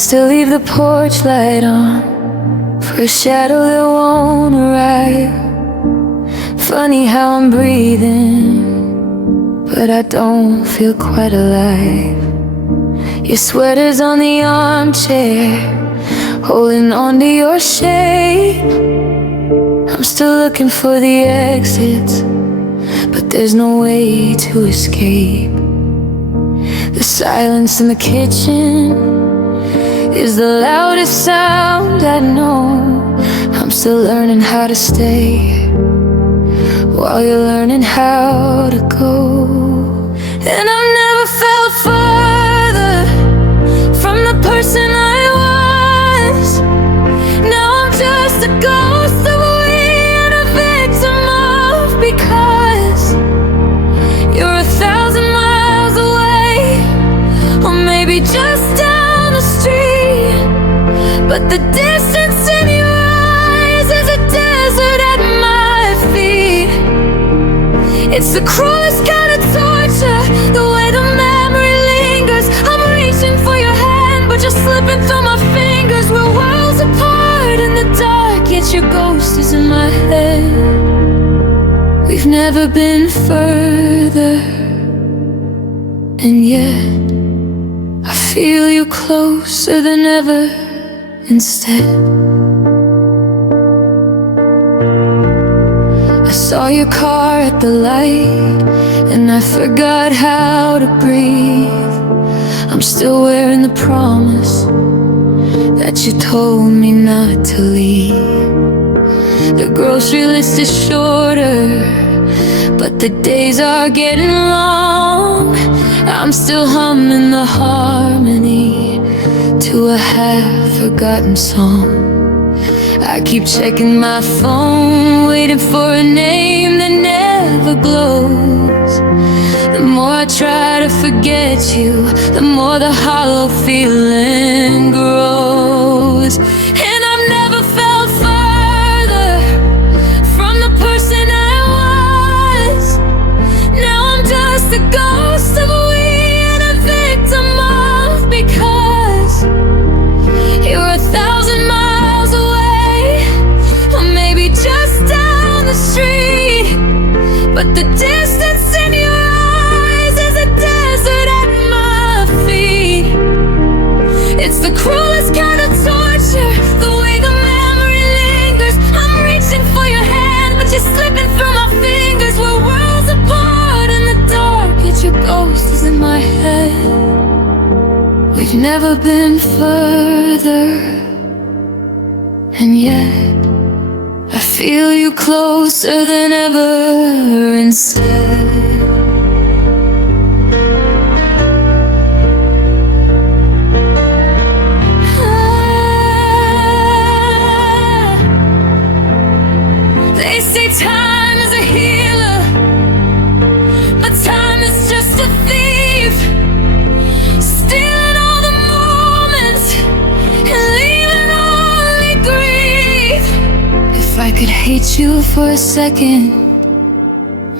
still leave the porch light on for a shadow that won't arrive. Funny how I'm breathing, but I don't feel quite alive. Your sweater's on the armchair, holding on to your shade. I'm still looking for the exits, but there's no way to escape. The silence in the kitchen is the loudest sound I know. I'm still learning how to stay while you're learning how to go. And I've never felt further from the person I was. Now I'm just a ghost of we and a victim of because you're 1,000 miles away, or maybe just down the street. But the distance in your eyes is a desert at my feet. It's the cruelest kind of torture, the way the memory lingers. I'm reaching for your hand, but you're slipping through my fingers. We're worlds apart in the dark, yet your ghost is in my head. We've never been further, and yet I feel you closer than ever instead. I saw your car at the light, and I forgot how to breathe. I'm still wearing the promise that you told me not to leave. The grocery list is shorter, but the days are getting long. I'm still humming the harmony to a half-forgotten song. I keep checking my phone, waiting for a name that never glows. The more I try to forget you, the more the hollow feeling grows. And I've never felt further from the person I was. Now I'm just a ghost of we and a victim of because you're 1,000 miles away, or maybe just down the street. But the distance in your eyes is a desert at my feet. It's the cruelest kind of torture, the way the memory lingers. I'm reaching for your hand, but you're slipping through my fingers. We're worlds apart in the dark, yet your ghost is in my head. We've never been further, and yet I feel you closer than ever instead. They say time is a healer, but time is just a thief, stealing all the moments and leaving only grief. If I could hate you for a second,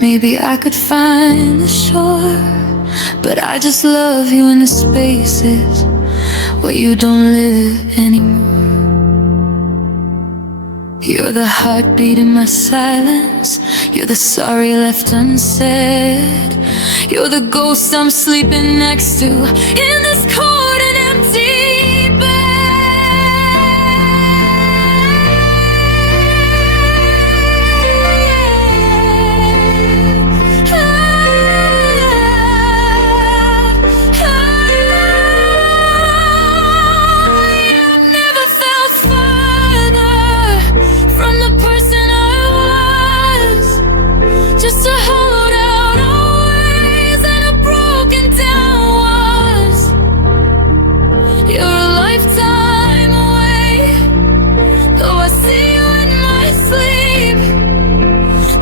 maybe I could find the shore. But I just love you in the spaces where you don't live anymore. You're the heartbeat in my silence, you're the sorry left unsaid. You're the ghost I'm sleeping next to in this cold and empty just a hollowed out always and a broken down walls. You're a lifetime away, though I see you in my sleep.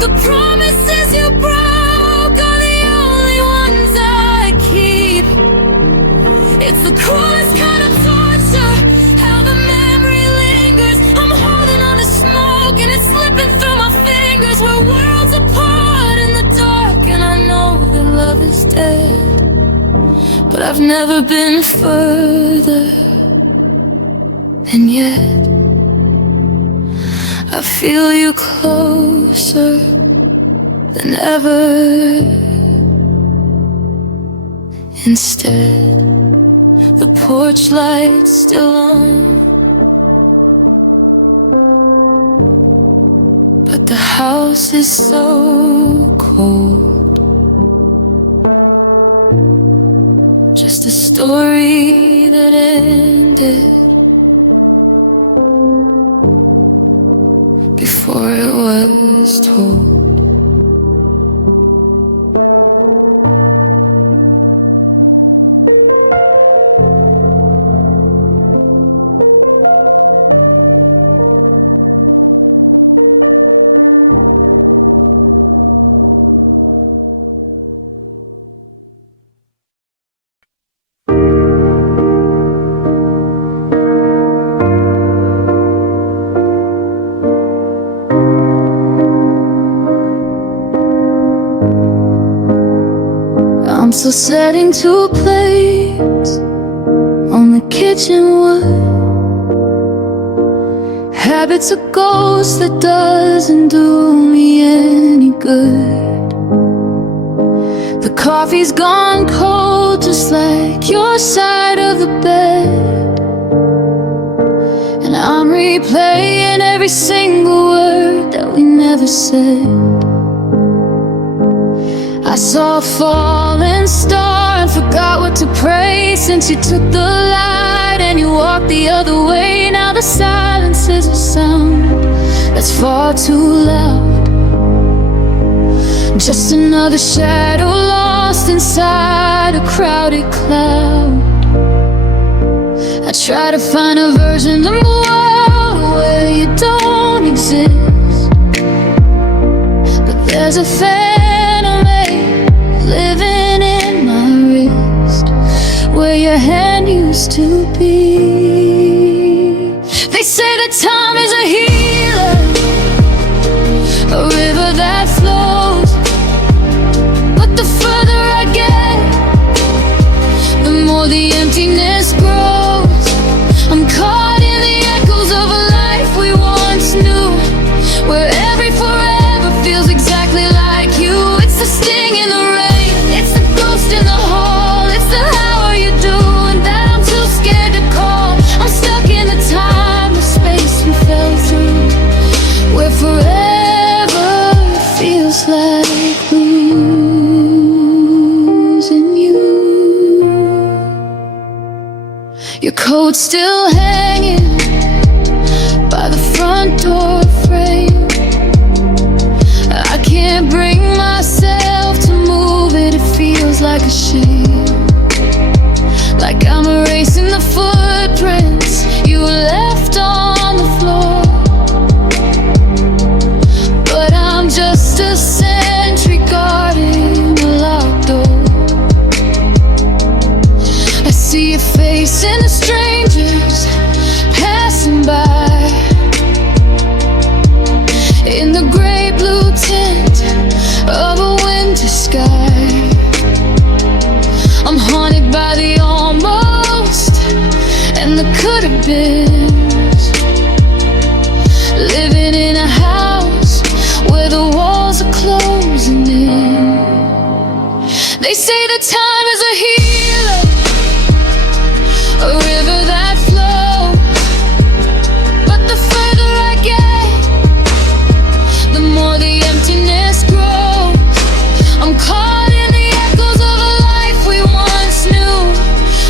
The promises you broke are the only ones I keep. It's the cruelest kind of torture, how the memory lingers. I'm holding on to smoke and it's slipping through my fingers. We're worlds apart in the dark, and I know that love is dead, but I've never been further. and yet I feel you closer than ever. Instead, the porch light's still on, but the house is so cold. Just a story that ended before it was told. I'm still setting 2 plates on the kitchen wood. Habits a ghost that doesn't do me any good. The coffee's gone cold, just like your side of the bed, and I'm replaying every single word that we never said. I saw a falling star and forgot what to pray, since you took the light and you walked the other way. Now the silence is a sound that's far too loud, just another shadow lost inside a crowded cloud. I try to find a version of the world where you don't exist, but there's a living in my wrist, where your hand used to be. They say that time is a healer, a river that flows, but the further I get, the more the emptiness grows. I'm caught in the echoes of a life we once knew, where every forever feels exactly like you. It's the sting in the rain, it's the ghost in the hall, it's the how are you doing that I'm too scared to call. I'm stuck in the time, the space we fell through, where forever feels like losing you. Your coat's still hanging by the front door frame. I can't bring myself to move it, it feels like a shame, like I'm erasing the footprints you left on the floor. But I'm just a sentry guarding a locked door. I see your face in the strangers passing by, in the gray blue tint of a winter sky. I'm haunted by the almost and the could-have beens, living in a house where the walls are closing in. They say that time is a healer, a river that flows, but the further I get, the more the emptiness grows. I'm caught in the echoes of a life we once knew,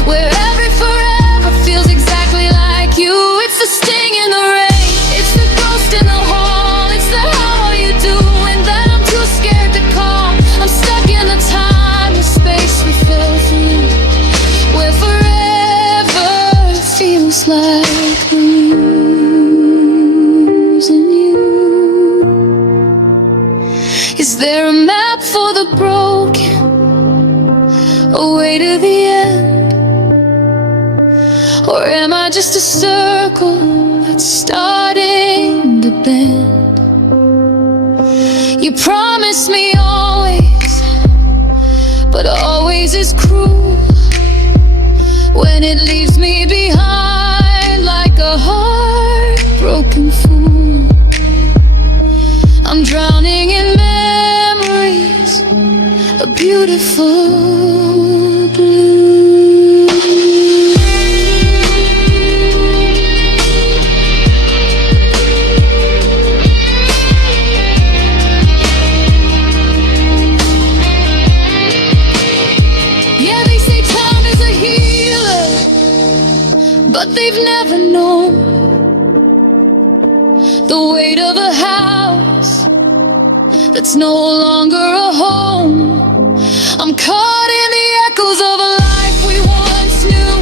where every forever feels exactly like you. It's the sting in the rain, it's the ghost in the hall, it's the how are you doing that I'm too scared to call. I'm stuck in the time, the space we fell through, where forever feels like losing you. Is there a map for the broken, a way to the end? Or am I just a circle that's starting to bend? You promised me always, but always is cruel when it leaves me behind like a hole broken fool. I'm drowning in memories, a beautiful blue. Yeah, they say time is a healer, but they've never known the weight of a house that's no longer a home. I'm caught in the echoes of a life we once knew,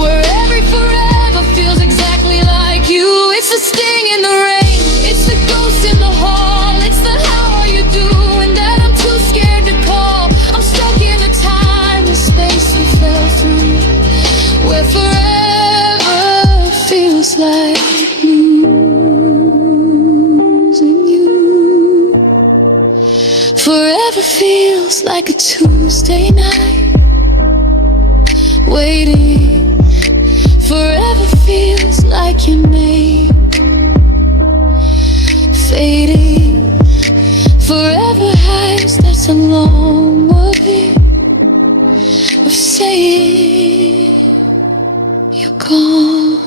where every forever feels exactly like you. It's the sting in the rain, it's the ghost in the hall, it's the how are you doing that I'm too scared to call. I'm stuck in a time and space we fell through, where forever feels like losing you. Forever feels like a Tuesday night, waiting. Forever feels like your name fading. Forever has that so long way of saying you're gone.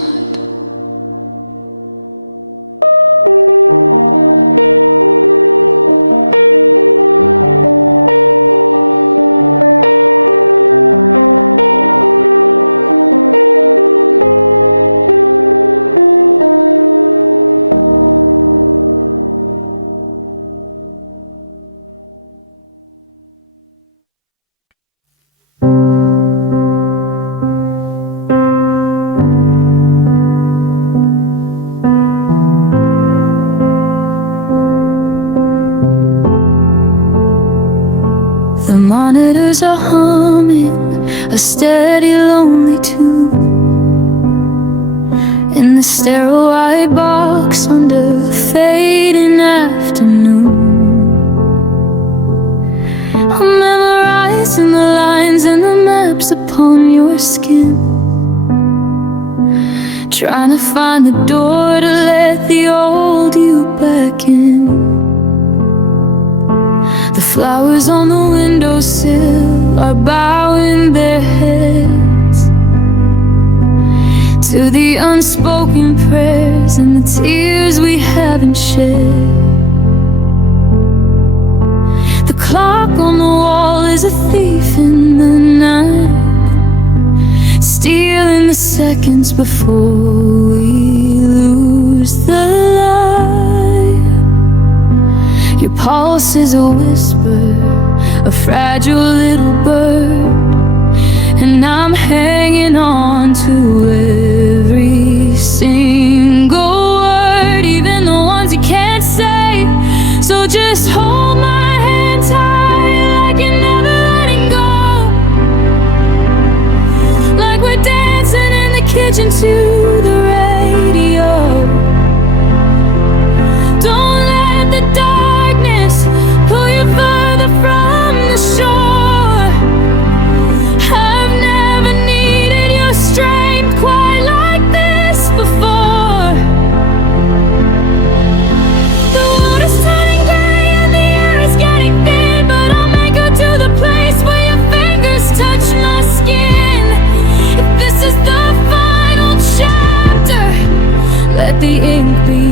The monitors are humming a steady lonely tune in the sterile white box under a fading afternoon. I'm memorizing the lines and the maps upon your skin, trying to find the door to let the old you back in. The flowers on the windowsill are bowing their heads to the unspoken prayers and the tears we haven't shed. The clock on the wall is a thief in the night, stealing the seconds before we lose the light. Your pulse is a whisper, a fragile little bird, and I'm hanging on to every single word, even the ones you can't say. So just hold my hand tight, like you're never letting go, like we're dancing in the kitchen to the radio. Don't let the darkness pull you further from the shore. I've never needed your strength quite like this before. The water's turning gray and the air is getting thin, but I'll make it to the place where your fingers touch my skin. If this is the final chapter, let the ink be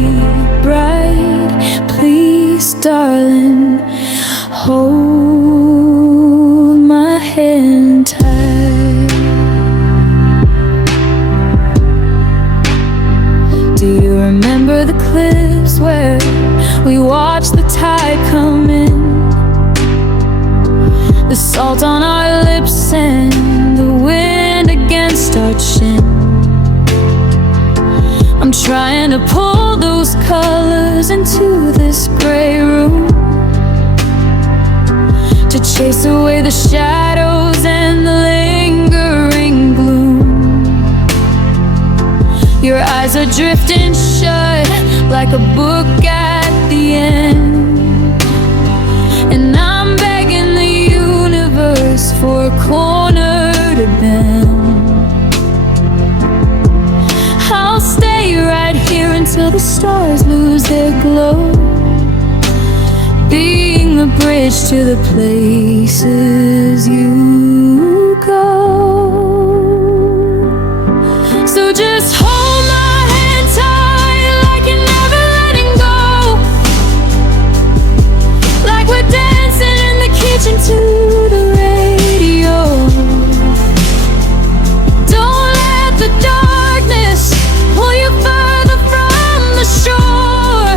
bright. Please, darling, hold my hand tight. Do you remember the cliffs where we watched the tide come in? The salt on our lips and the wind against our chin. I'm trying to pull those colors into this gray room, to chase away the shadows and the lingering gloom. Your eyes are drifting shut like a book at the end, and I'm begging the universe for a corner to bend. I'll stay right here until till the stars lose their glow, being the bridge to the places you go. So just hold my hand tight, like you're never letting go, like we're dancing in the kitchen to the radio. Don't let the darkness pull you further from the shore.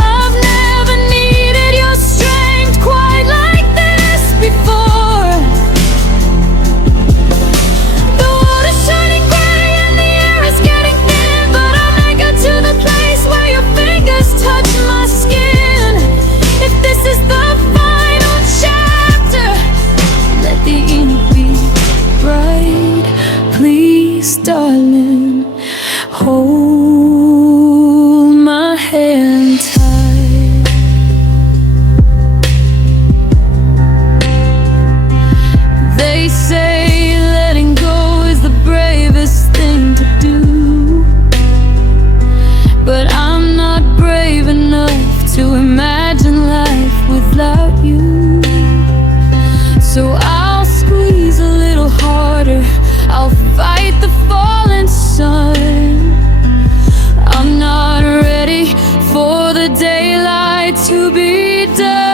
I've never needed your strength quite like this before. The water's turning gray and the air is getting thin, but I'll make it to the place where your fingers touch my skin. If this is the final chapter, let the ink be bright. Please, darling, hold my hand tight. They say letting go is the bravest thing to do, but I'm not brave enough to imagine life without you. So I'll squeeze a little harder, I'll fight the falling sun. I'm not ready for the daylight to be done.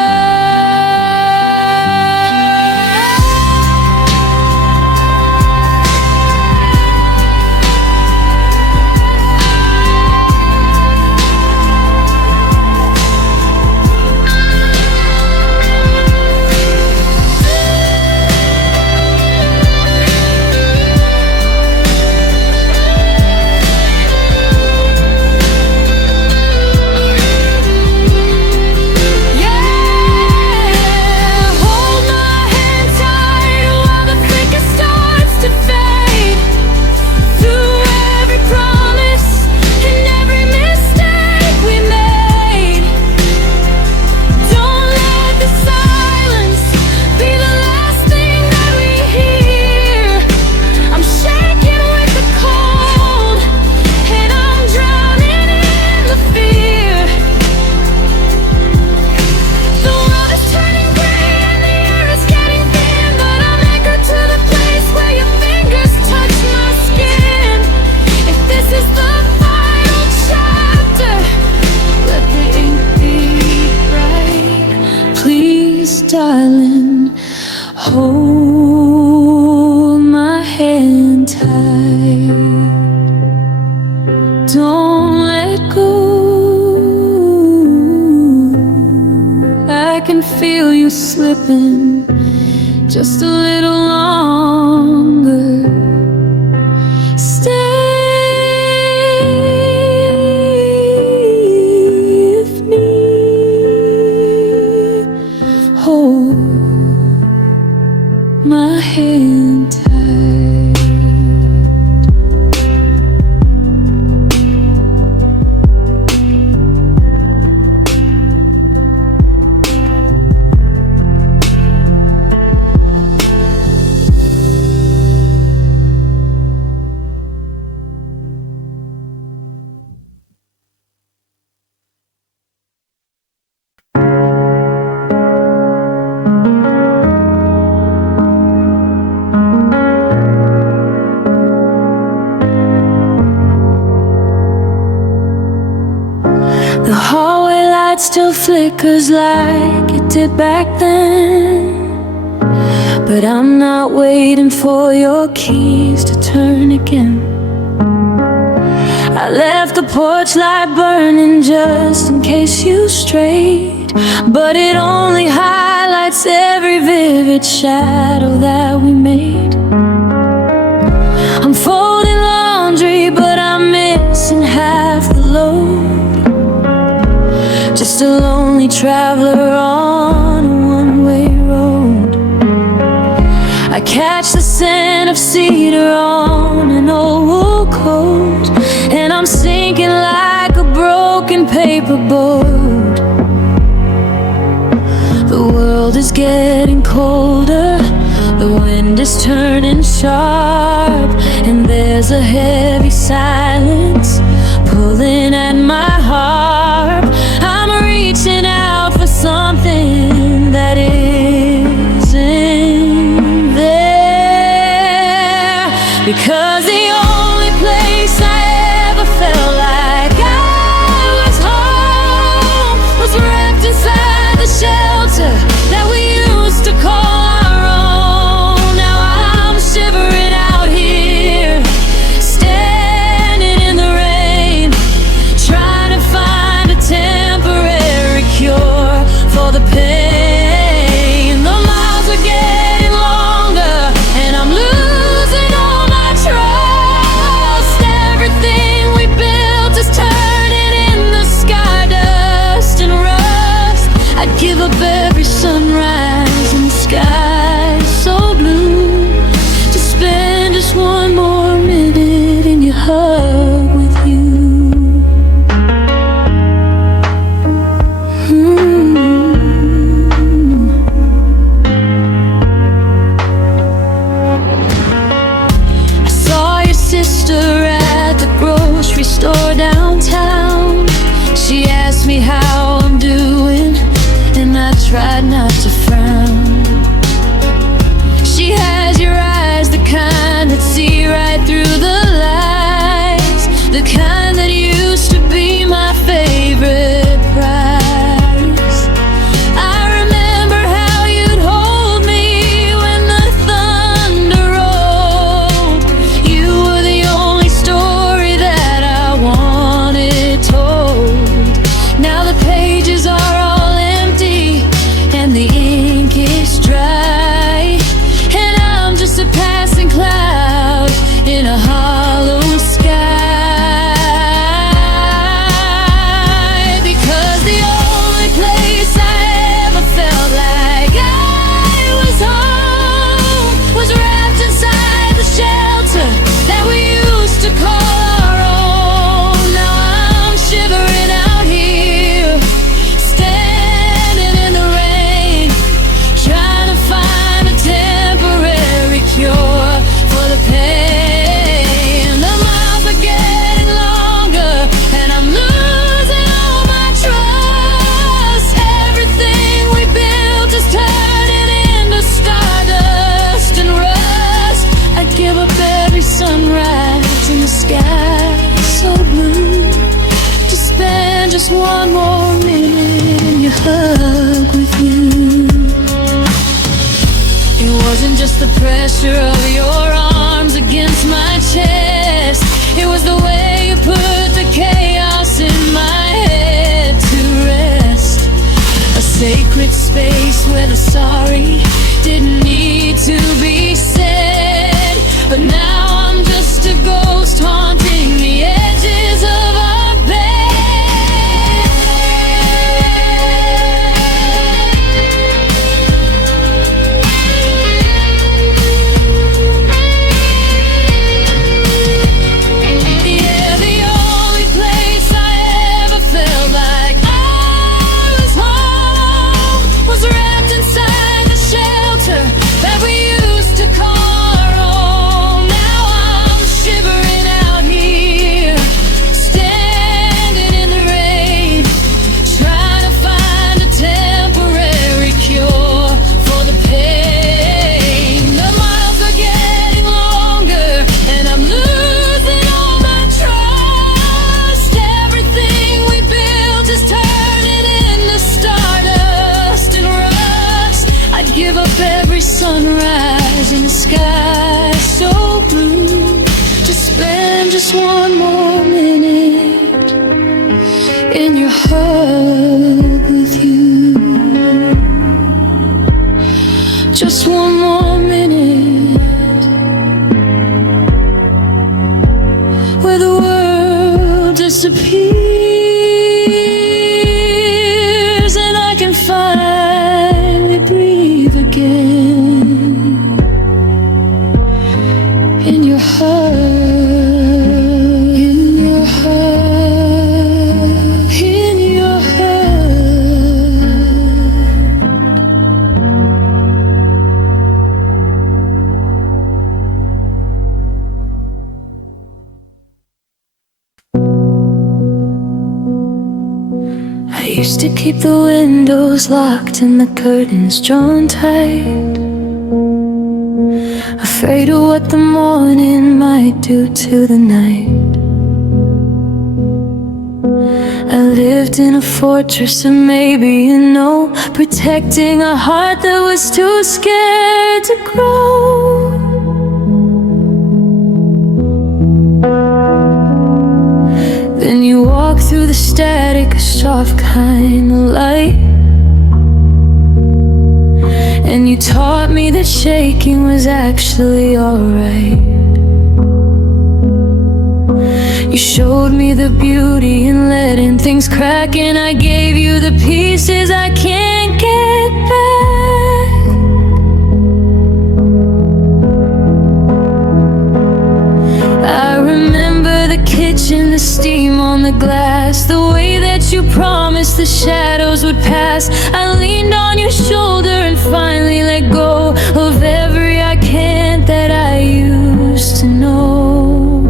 Darling, hold my hand tight. Don't let go. I can feel you slipping just a little longer. Stay with me. Hold my hand tight. The hallway light still flickers like it did back then, but I'm not waiting for your keys to turn again. I left the porch light burning just in case you strayed, but it only highlights every vivid shadow that we made. I'm folding laundry, but I'm missing half the load. Just a lonely traveler on a one-way road. I catch the scent of cedar on an old wool coat, and I'm sinking like a broken paper boat. The world is getting colder, the wind is turning sharp, and there's a heavy silence pulling just the pressure of your arms against my chest. It was the way you put the chaos in my head to rest. A sacred space where the sorry didn't need to be said. But now I'm just a ghost haunting the edges of our bed. Yeah, the only place I ever felt like I was home was wrapped inside the shelter that we used to call our own. Now I'm shivering out here, standing in the rain, trying to find a temporary cure for the pain. The miles are getting longer and I'm losing all my trust. Everything we built is turning into stardust and rust. I'd give up every sunrise in the sky so blue to spend just one more minute in your hug with you. Just one more minute where the world disappears and I can finally breathe again in your hug, in your hug, in your hug. I used to keep the windows locked and the curtains drawn tight, afraid of what the morning might do to the night. I lived in a fortress of maybe, you know, protecting a heart that was too scared to grow. Then you walk through the static, a soft kind of light, and you taught me that shaking was actually alright. You showed me the beauty in letting things crack, and I gave you the pieces I can't get back. I remember the kitchen, the steam on the glass, the way that you promised the shadows would pass. I leaned on your shoulder and finally let go of every I can't that I used to know.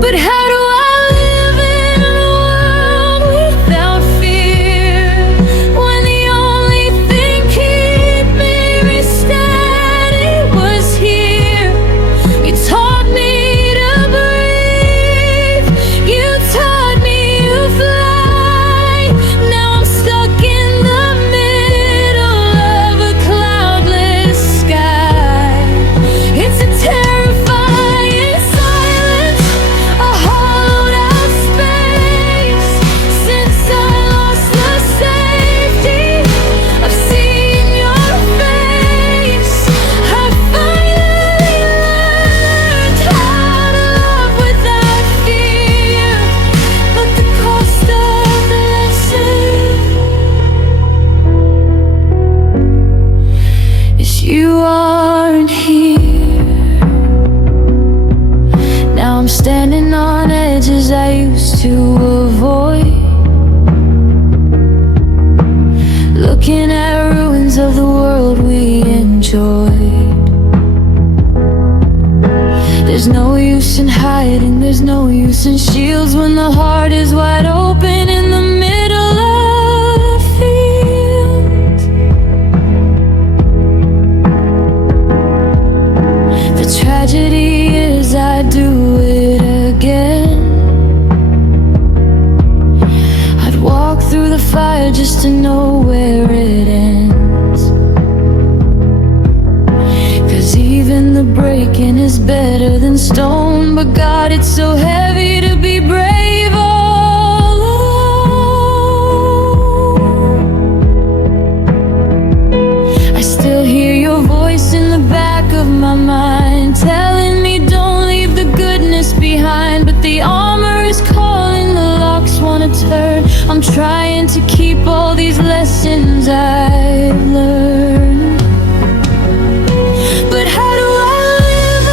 But how do I live in a world without fear, when the only thing keep me steady was here? You taught me to breathe, you taught me to fly. Now I'm stuck in the middle of a cloudless sky. It's a terrifying silence, a hollowed out space. Since I lost the safety of seeing your face, I finally learned how to love without fear. But the cost of the lesson is you aren't here. Now I'm standing on edges I used to avoid, looking at ruins of the world we enjoyed. There's no use in hiding, there's no use in shields when the heart is wide open in the middle of a field. The tragedy is I do it again. I'd walk through the fire just to know where it ends. skin is better than stone. But God, it's so heavy to be brave all alone. I still hear your voice in the back of my mind, telling me don't leave the goodness behind. But the armor is calling, the locks wanna turn. I'm trying to keep all these lessons I've learned. But how do I live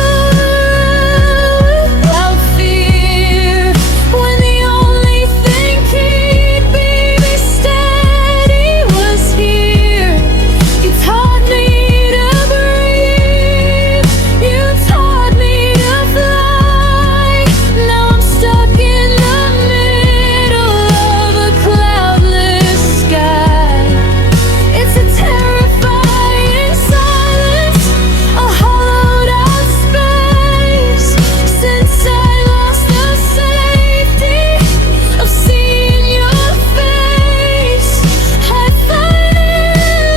without fear, when the only thing keeping me steady was here? You taught me to breathe, you taught me to fly. Now I'm stuck in the middle of a cloudless sky. It's a terrifying silence, a hollowed out space. Since I lost the safety of seeing your face, I finally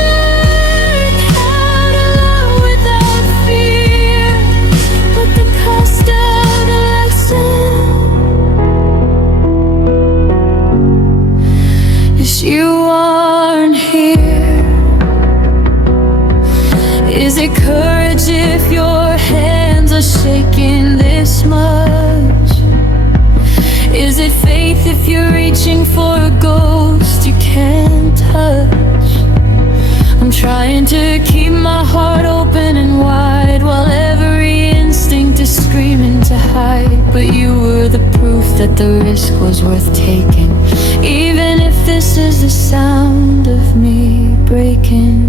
learned how to love without fear. But the cost of the lesson is you aren't here. Is it courage if your hands are shaking this much? Is it faith if you're reaching for a ghost you can't touch? I'm trying to keep my heart open and wide, while every instinct is screaming to hide. But you were the proof that the risk was worth taking, even if this is the sound of me breaking.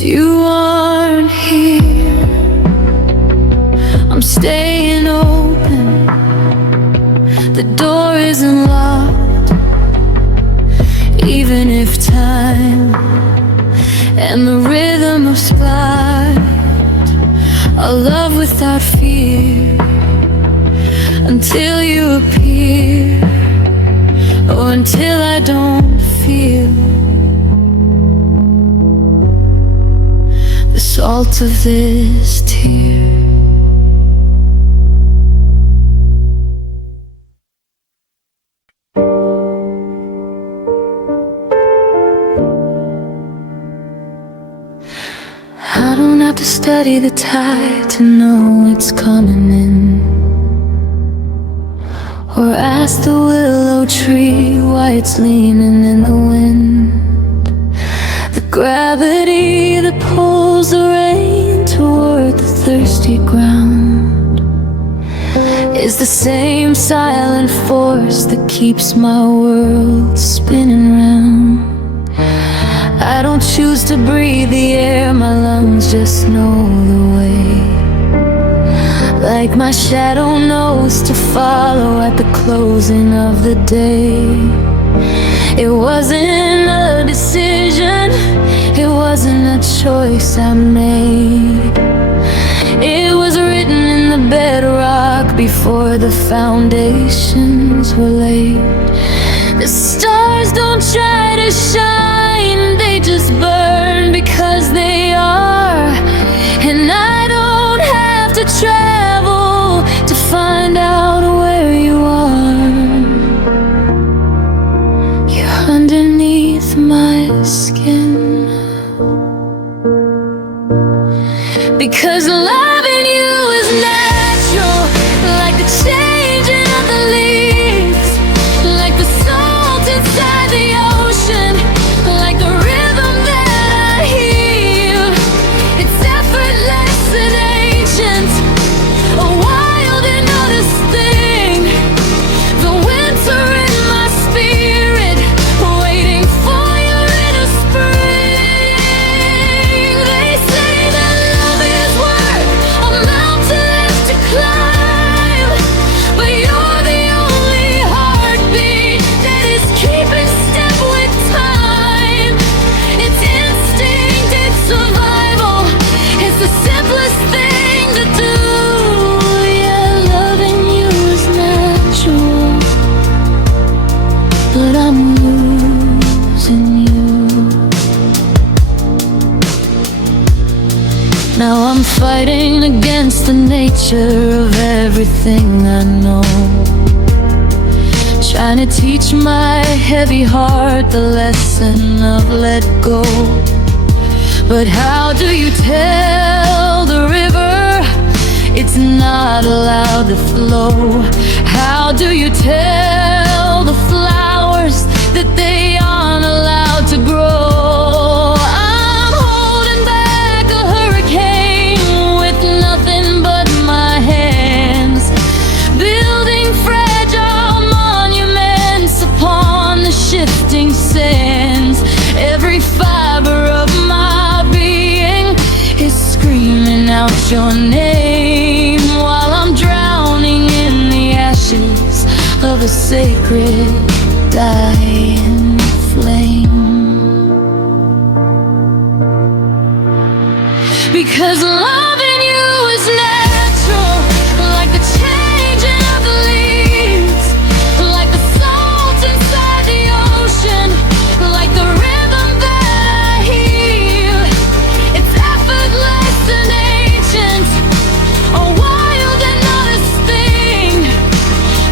You aren't here. I'm staying open, the door isn't locked. Even if time and the rhythm of spite, a love without fear, until you appear, or until I don't feel the salt of this tear. I don't have to study the tide to know it's coming in, or ask the willow tree why it's leaning in the wind. The gravity that pulls the rain toward the thirsty ground is the same silent force that keeps my world spinning round. I don't choose to breathe the air, my lungs just know the way. Like my shadow knows to follow at the closing of the day. It wasn't a decision, it wasn't a choice I made. It was written in the bedrock before the foundations were laid. The stars don't try to shine, they just burn because they are. And I don't have to travel to find out where you are. You're underneath my skin. Because loving you is natural, like the changing of the leaves, like the salt inside the ocean, like the rhythm that I hear. It's effortless and ancient, a wild and honest thing. The winter in my spirit, waiting for your inner spring. They say that love is work, a mountain to climb, but you're the only heartbeat that is keeping step with time. It's instinct, it's survival, it's the simplest thing to do. Yeah, loving you is natural, but I'm losing you. Now I'm fighting against the nature of everything I know, trying to teach my heavy heart the lesson of let go. But how do you tell the river it's not allowed to flow? How do you tell the flowers that they aren't allowed to grow? I'm holding back a hurricane with nothing but my hands, building fragile monuments upon the shifting sands. Every fiber of my being is screaming out your name, while I'm drowning in the ashes of a sacred dying flame. Because loving you is natural, like the changing of the leaves, like the salt inside the ocean, like the rhythm that I hear. It's effortless and ancient, a wild and honest thing.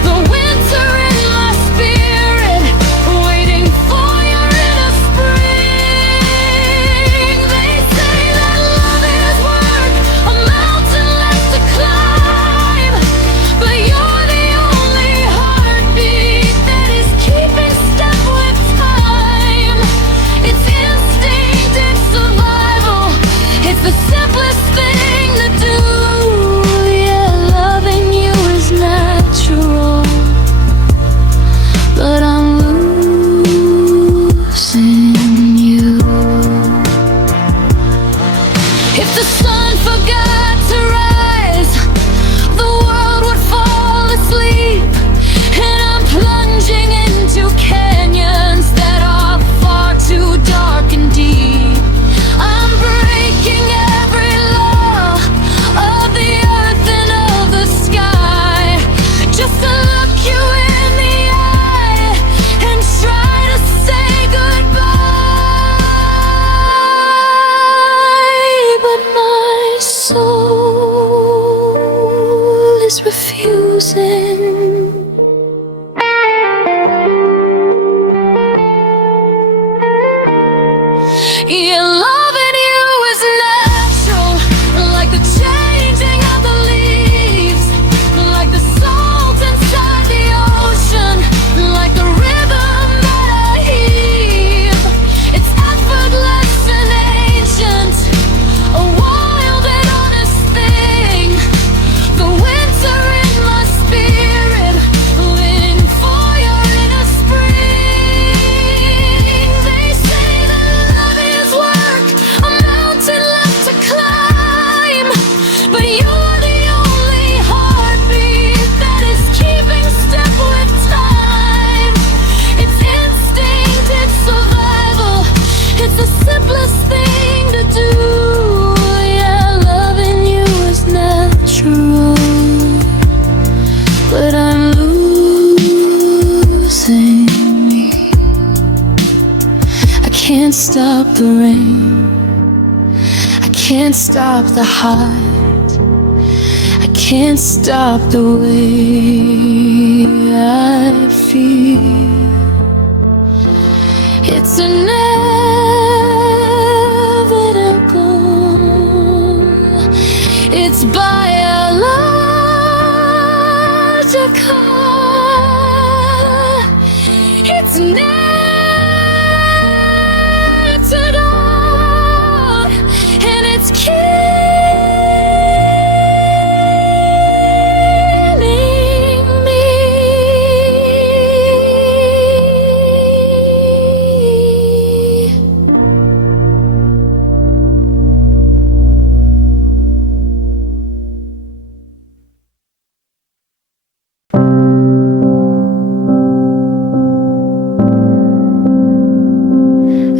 The winter in my spirit, waiting for your inner spring. They say that love is work, a mountain left to climb, but you're the only heartbeat that is keeping step with time. It's instinct, it's survival, it's the simplest thing to do. Yeah, loving you is natural, but I'm losing you. If the sun forgot to rise, the world would fall asleep, and I'm plunging into canyons that are far too dark and deep. I'm breaking every law of the earth and of the sky, just to look you in the eye and try to say goodbye. But my soul is refusing. Yeah, loving you is natural, like the changing of the leaves, like the salt inside the ocean, like the rhythm that I hear. It's effortless and ancient, a wild and honest thing. The winter in my spirit, stop the rain, I can't stop the heart, I can't stop the way I feel. It's inevitable, it's biological, it's natural, and it's killing me.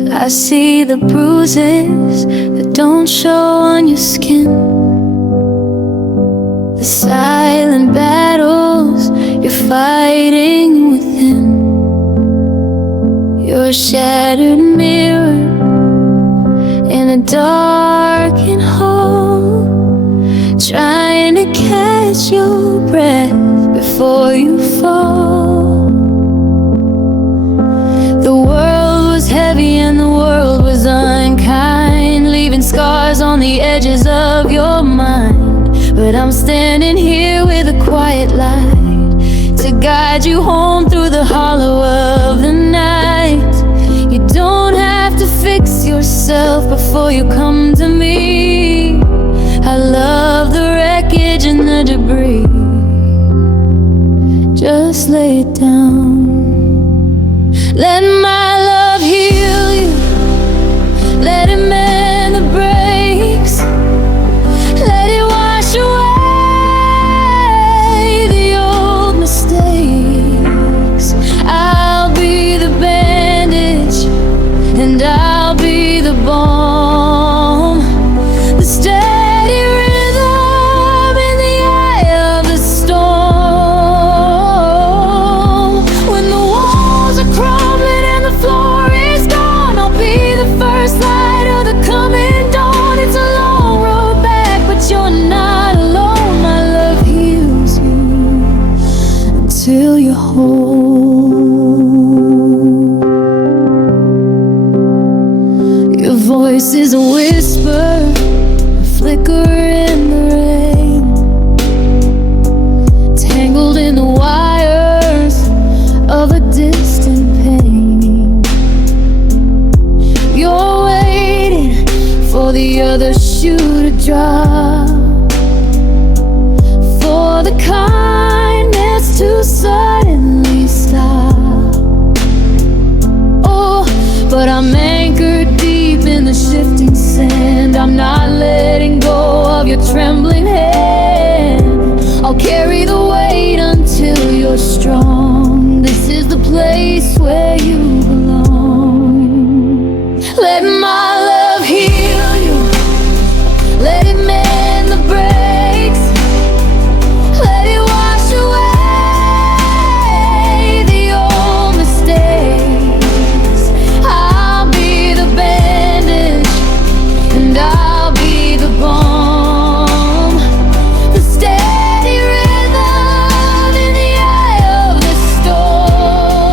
I see the bruises that don't show on your skin, the silent battles you're fighting within. You're a shattered mirror in a darkened hall, trying to catch your breath before you fall. The world was heavy and the world was unkind, leaving scars on the edges of your mind. But I'm standing here with a quiet light to guide you home through the hollow of the night. You don't have to fix yourself before you come to me. I love the wreckage and the debris. Just lay it down. Let my love heal you, let it mend the breaks, let it wash away the old mistakes. I'll be the bandage and I'll be the balm, the steady rhythm in the eye of the storm. When the walls are crumbling and the floor is gone, I'll be the first light of the coming dawn. It's a long road back, but you're not alone. My love heals you until you're whole. Your voice is a whisper, a flicker in the rain, tangled in the wires of a distant pain. You're waiting for the other shoe to drop, for the kindness to suddenly stop. Oh, but I'm anchored deep in the shifting sand. I'm not letting go of your trembling hand. I'll carry the weight until you're strong. This is the place where you belong. Let my love heal you, let it mend the breaks, let it wash away the old mistakes. I'll be the bandage and I'll be the balm, the steady rhythm in the eye of the storm.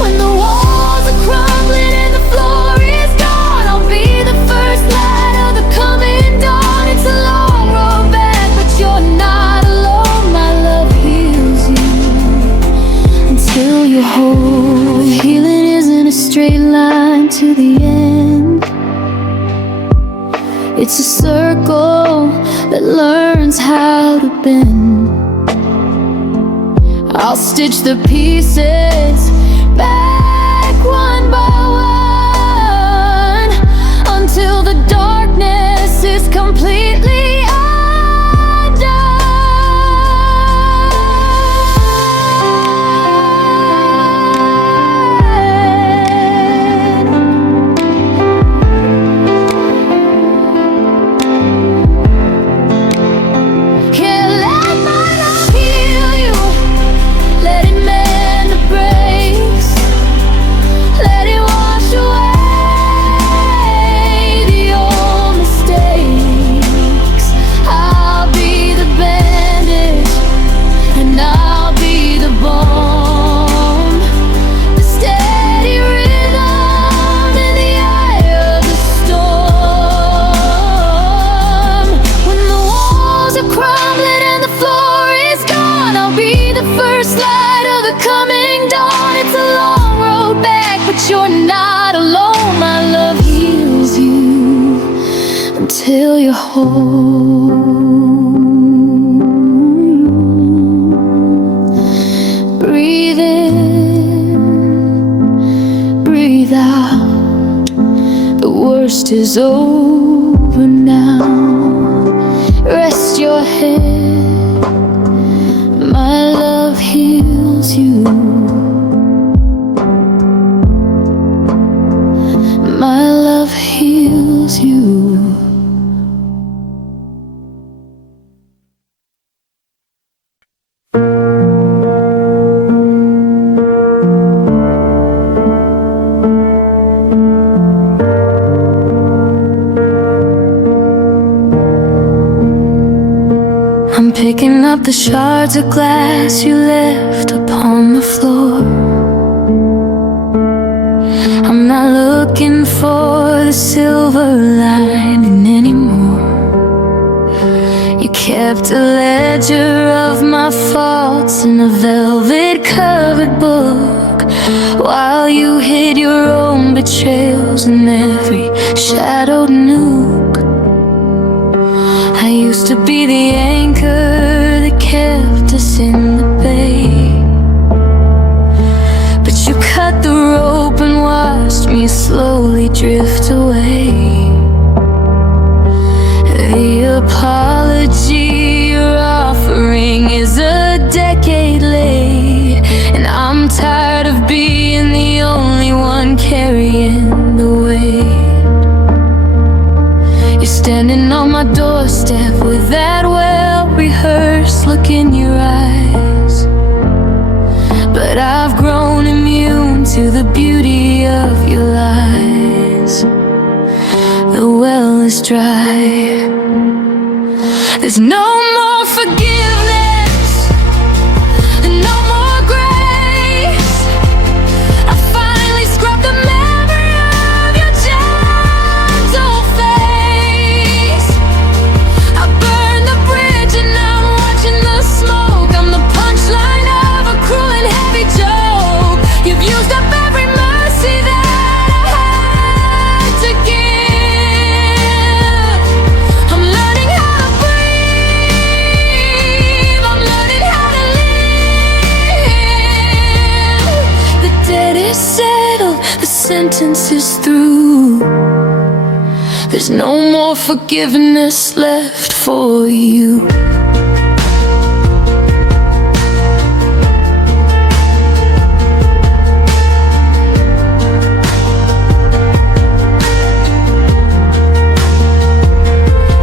When the walls are crumbling and the floor is gone, I'll be the first light of the coming dawn. It's a long road back, but you're not alone. My love heals you until you're whole. Healing isn't a straight line to the end. It's a circle that learns how to bend. I'll stitch the pieces back one by one until the darkness is completely Can't let my love heal you, let it mend the breaks, let feel your hold. Breathe in, breathe out. The worst is over now. Rest your head, my love heals you. My love heals you. I'm picking up the shards of glass you left upon the floor. I'm not looking for the silver lining anymore. You kept a ledger of my faults in a velvet-covered book, while you hid your own betrayals in every shadowed nook. I used to be the anchor that kept us in the bay, but you cut the rope and watched me slowly drift away. The apology you're offering is a decade late, and I'm tired of being the only one carrying the weight. You're standing on my doorstep with that well-rehearsed look in your eyes, but I've grown immune to the beauty of your lies. The well is dry. There's no more forgiveness, no more grace. I finally scrubbed the memory of your gentle face. I burned the bridge and now I'm watching the smoke. I'm the punchline of a cruel and heavy joke. You've used up every mercy that I had to give. I'm learning how to breathe, I'm learning how to live. The debt is settled, the sentence is through. There's no more forgiveness left for you.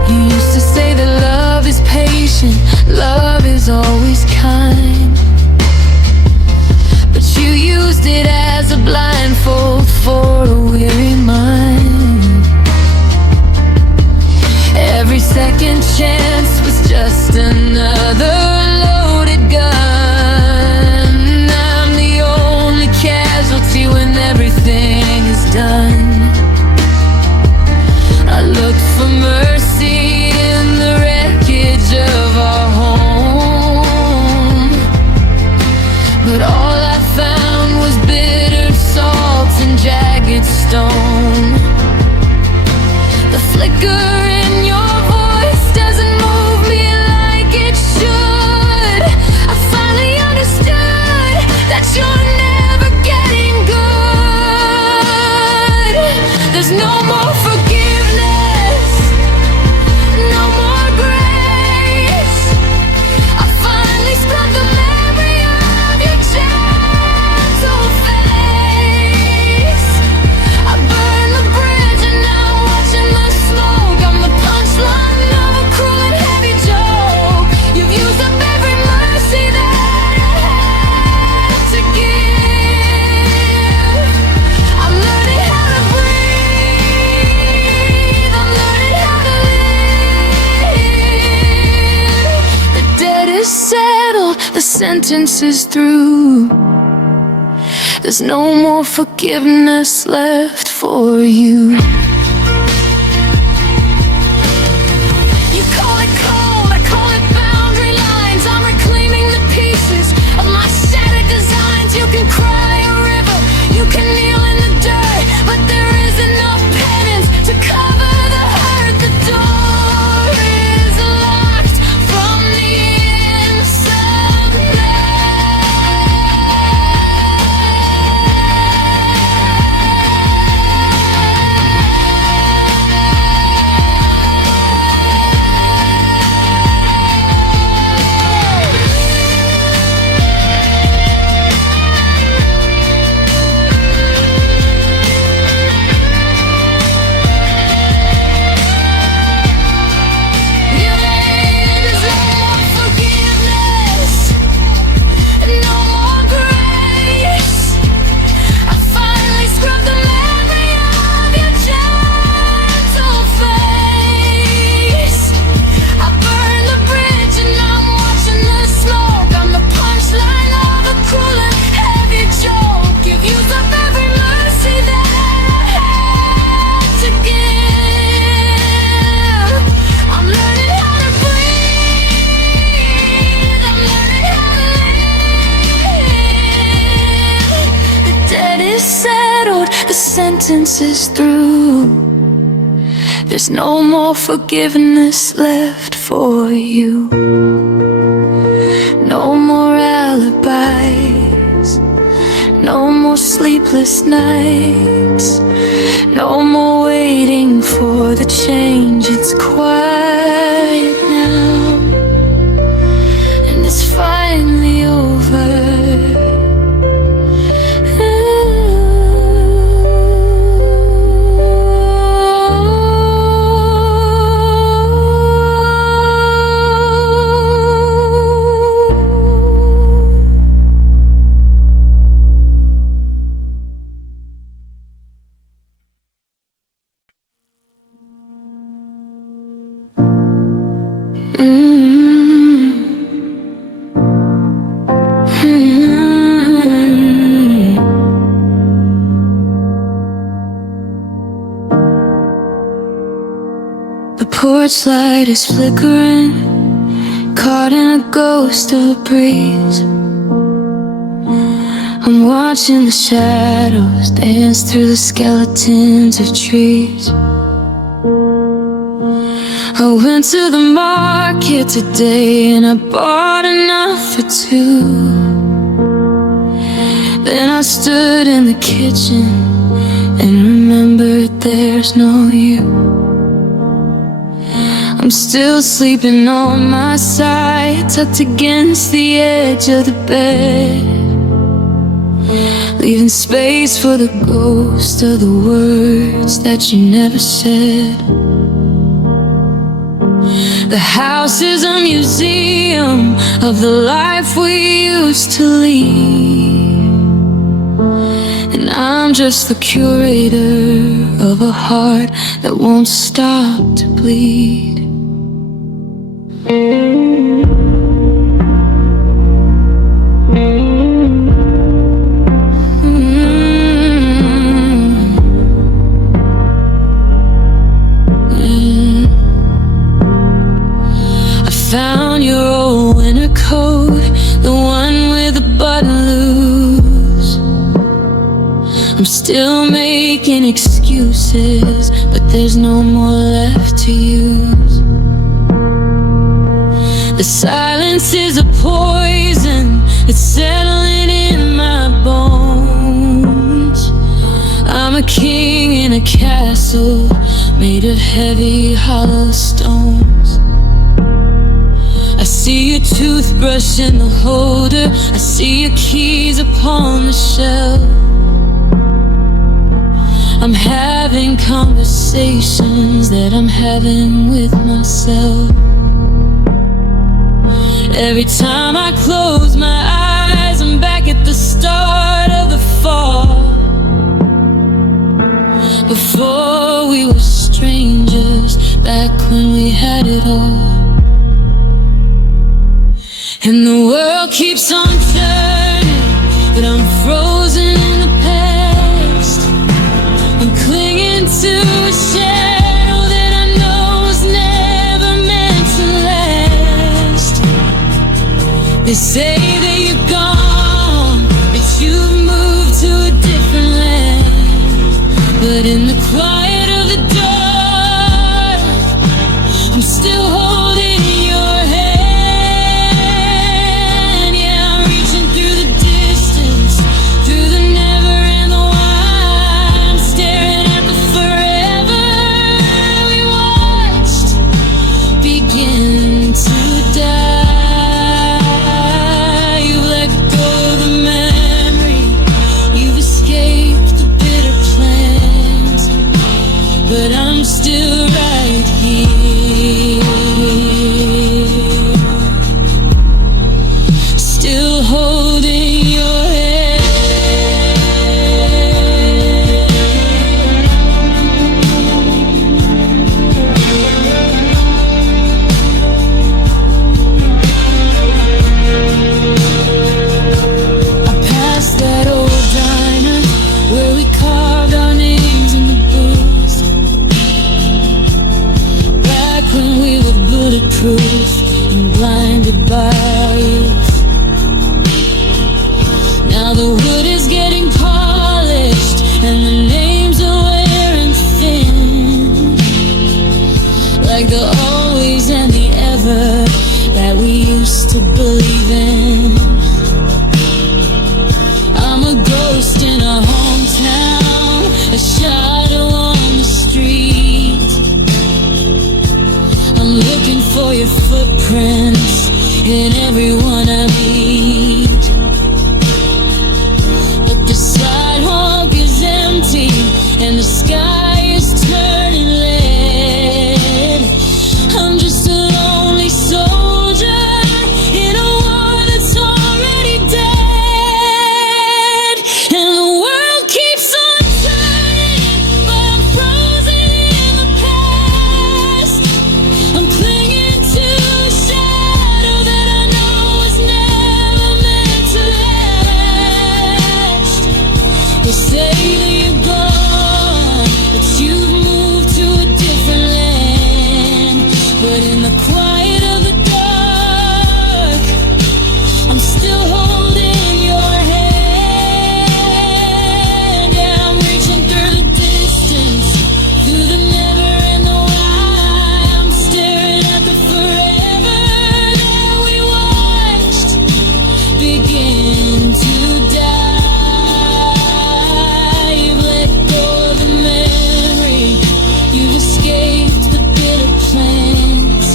You used to say that love is patient, love is always kind, but you used it as a blindfold for a weary mind. Every second chance was just another loaded gun. I'm the only casualty when everything is done. I looked for mercy in the wreckage of our home, but all I found was bitter salt and jagged stone. The flicker in your voice doesn't move me like it should. I finally understood that you're never getting good. There's no more forgiveness, no more grace. I finally scrubbed the memory of your gentle face. I burned the bridge and now I'm watching the smoke. I'm the punchline of a cruel and heavy joke. You've used up every mercy that I had to give. I'm learning how to breathe, I'm learning how to live. The debt is settled, the sentence is through. There's no more forgiveness left for you. You call it cold, I call it boundary lines. I'm reclaiming the pieces of my shattered designs. You can cry a river, you can kneel in the dirt, but there is enough penance to cover the hurt. The door sentence is through. There's no more forgiveness left for you. No more alibis, no more sleepless nights, no more waiting for the change. It's quiet now, and it's finally over. The porch light is flickering, caught in a ghost of a breeze. I'm watching the shadows dance through the skeletons of trees. I went to the market today and I bought enough for two. Then I stood in the kitchen and remembered there's no you. I'm still sleeping on my side, tucked against the edge of the bed, leaving space for the ghost of the words that you never said. The house is a museum of the life we used to lead, and I'm just the curator of a heart that won't stop to bleed. Found your old winter coat, the one with the button loose. I'm still making excuses, but there's no more left to use. The silence is a poison that's settling in my bones. I'm a king in a castle made of heavy hollow stones. I see your toothbrush in the holder, I see your keys upon the shelf. I'm having conversations that I'm having with myself. Every time I close my eyes, I'm back at the start of the fall. Before we were strangers, back when we had it all. And the world keeps on turning, but I'm frozen in the past. I'm clinging to a shadow that I know was never meant to last. They say that you're gone, that you've moved to a different land, but in the quiet of the dark, I'm still holding your hand. But I'm still right here, still holding your hand. I passed that old diner where we carved our names in the booth, when we were bulletproof and blinded by our youth. Now the wood is getting polished and the names are everyone I meet. But the sidewalk is empty and the sky is turning red. I'm just a lonely soldier in a war that's already dead. And the world keeps on turning, but I'm frozen in the past. I'm clinging to a shadow that I know was never meant to last. They say that you're gone, that you've moved to a different land. But in the quiet of the dark, I'm still holding your hand. Yeah, I'm reaching through the distance, through the never and the why. I'm staring at the forever that we watched begin to die. You've let go of the memory, you've escaped the bitter plans,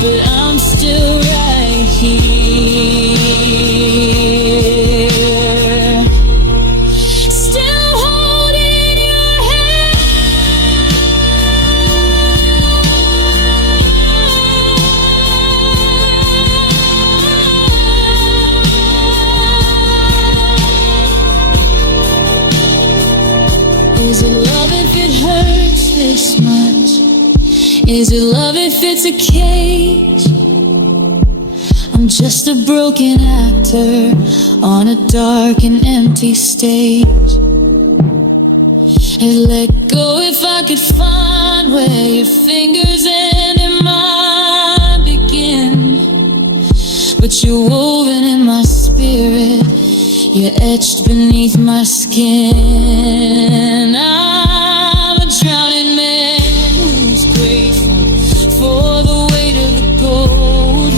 but I'm still right here, still holding your hand. Is it love if it hurts this much? Is it love if it's a cage? I'm just a broken actor on a dark and empty stage. I'd let go if I could find where your fingers end and mine begin. But you're woven in my spirit, you're etched beneath my skin. I'm a drowning man who's grateful for the weight of the gold.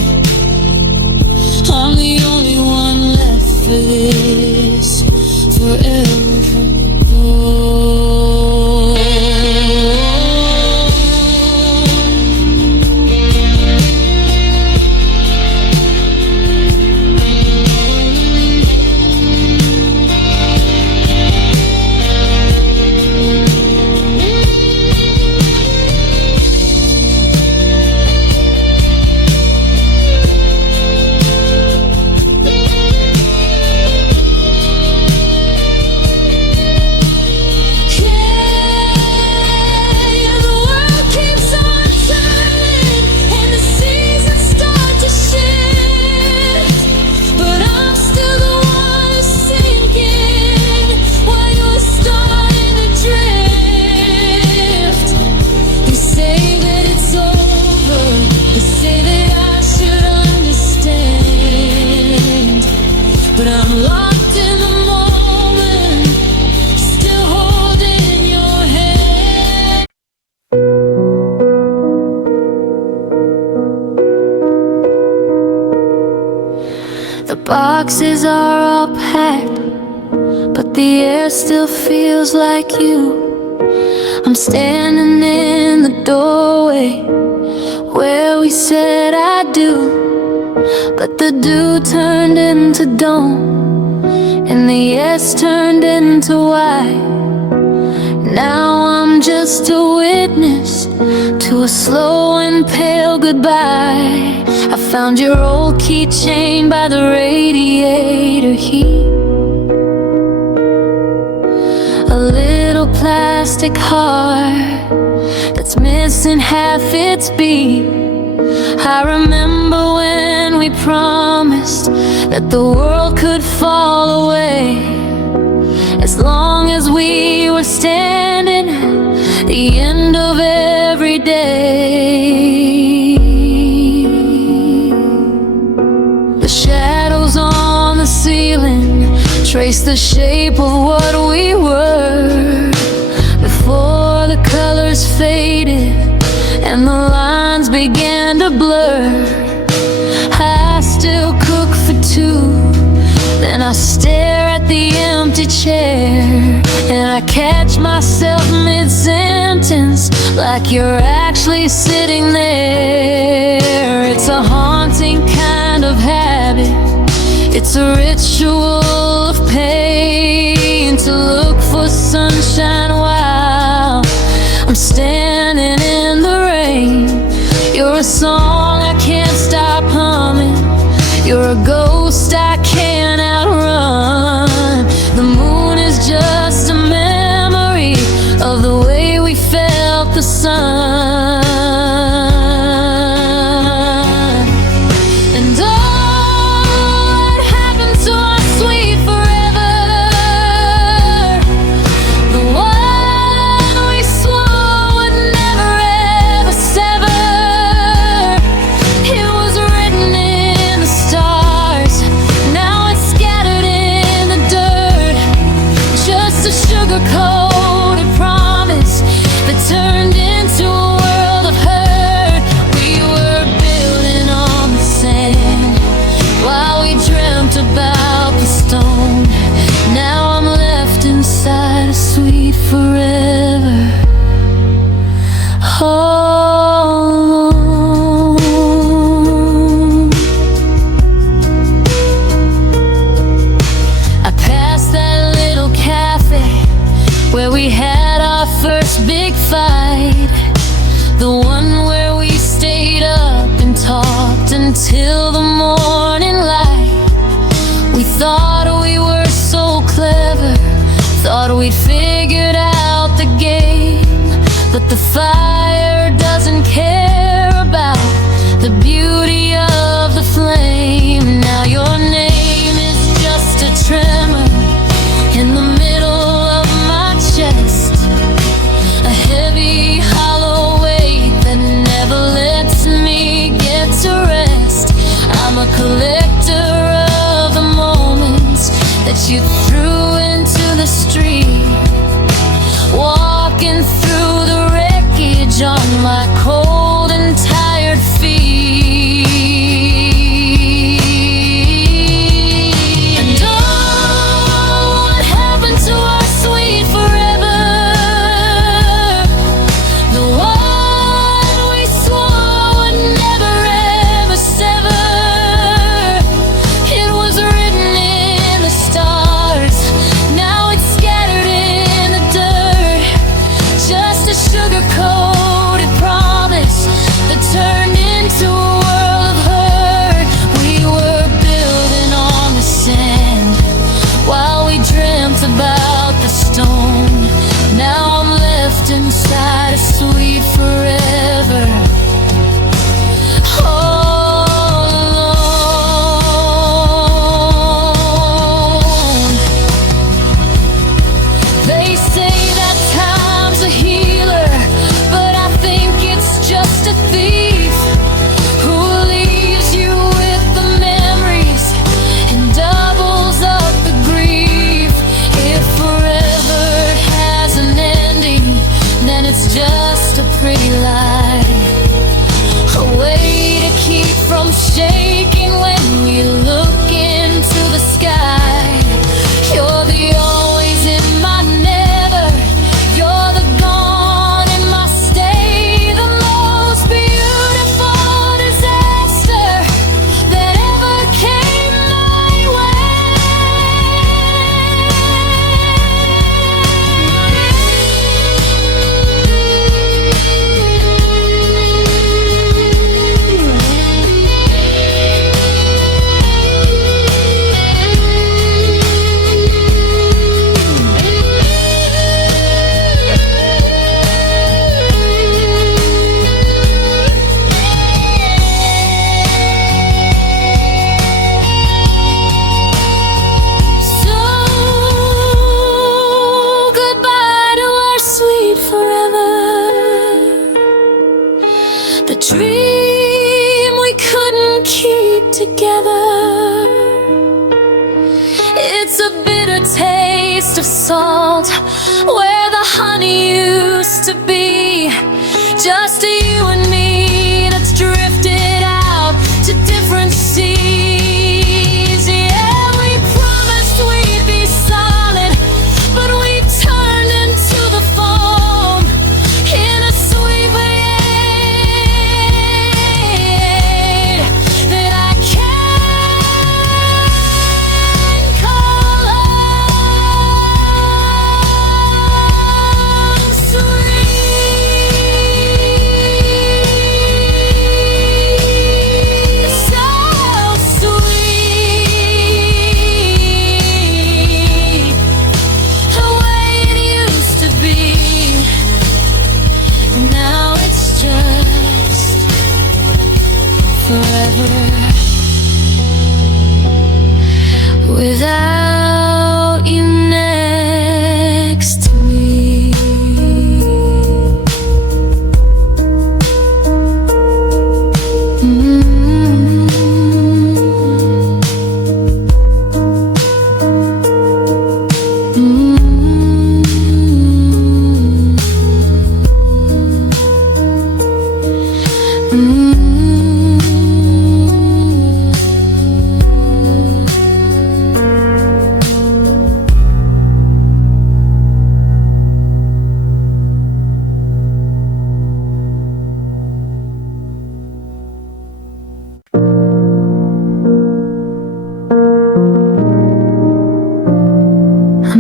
I'm the only one left for this forever. But I'm locked in the moment, still holding your hand. The boxes are all packed, but the air still feels like you. I'm standing in the doorway where we said I do. But the dew turned into dawn, and the yes turned into why. Now I'm just a witness to a slow and pale goodbye. I found your old keychain by the radiator heat, a little plastic heart that's missing half its beat. I remember when we promised that the world could fall away, as long as we were standing at the end of every day. The shadows on the ceiling trace the shape of what we were before the colors faded and the lines began to blur. I still cook for two, then and I stare at the empty chair, and I catch myself mid-sentence, like you're actually sitting there. It's a haunting kind of habit, it's a ritual of pain, to look for sunshine while I'm standing in the rain. You're a song I can't stop humming, you're a ghost I can't outrun. The moon is just a memory of the way we felt the sun. And oh, what happened to our sweet forever? The one we swore would never ever sever. It was written in the stars, now it's scattered in the dirt. Just a sugar-coated promise that turned into a world of hurt. We were building on the sand while we dreamt about the stone. Now I'm left inside a sweet forever, all alone. I passed that little cafe where we had our first big fight, the one where we stayed up and talked until the morning light. We thought we were so clever, thought we'd figured out the game, but the fire doesn't care about the beauty of the flame. Now your name is just a tremor in the middle of my chest, a heavy hollow weight that never lets me get to rest. I'm a collector of the moments that you threw into the street, walking through the wreckage on my cold and tired feet. And oh, what happened to our sweet forever? The one we swore would never ever sever. It was written in the stars, now it's scattered in the dirt. Just a sugar-coated promise that turned into a world of hurt. We were building on the sand while we dreamt about the stone. Now I'm left inside a sweet forever, all alone. They say that time's a healer, but I think it's just a thief who leaves you with the memories and doubles up the grief. If forever has an ending, then it's just a pretty lie, a way to keep from shaking when we look into the sky. You're the always in my never, you're the gone in my stay, the most beautiful disaster that ever came my So goodbye to our sweet forever, the dream we couldn't keep together. It's a bitter taste of salt where the honey used to be. Just you and me that's drifted out to different seas. Yeah, we promised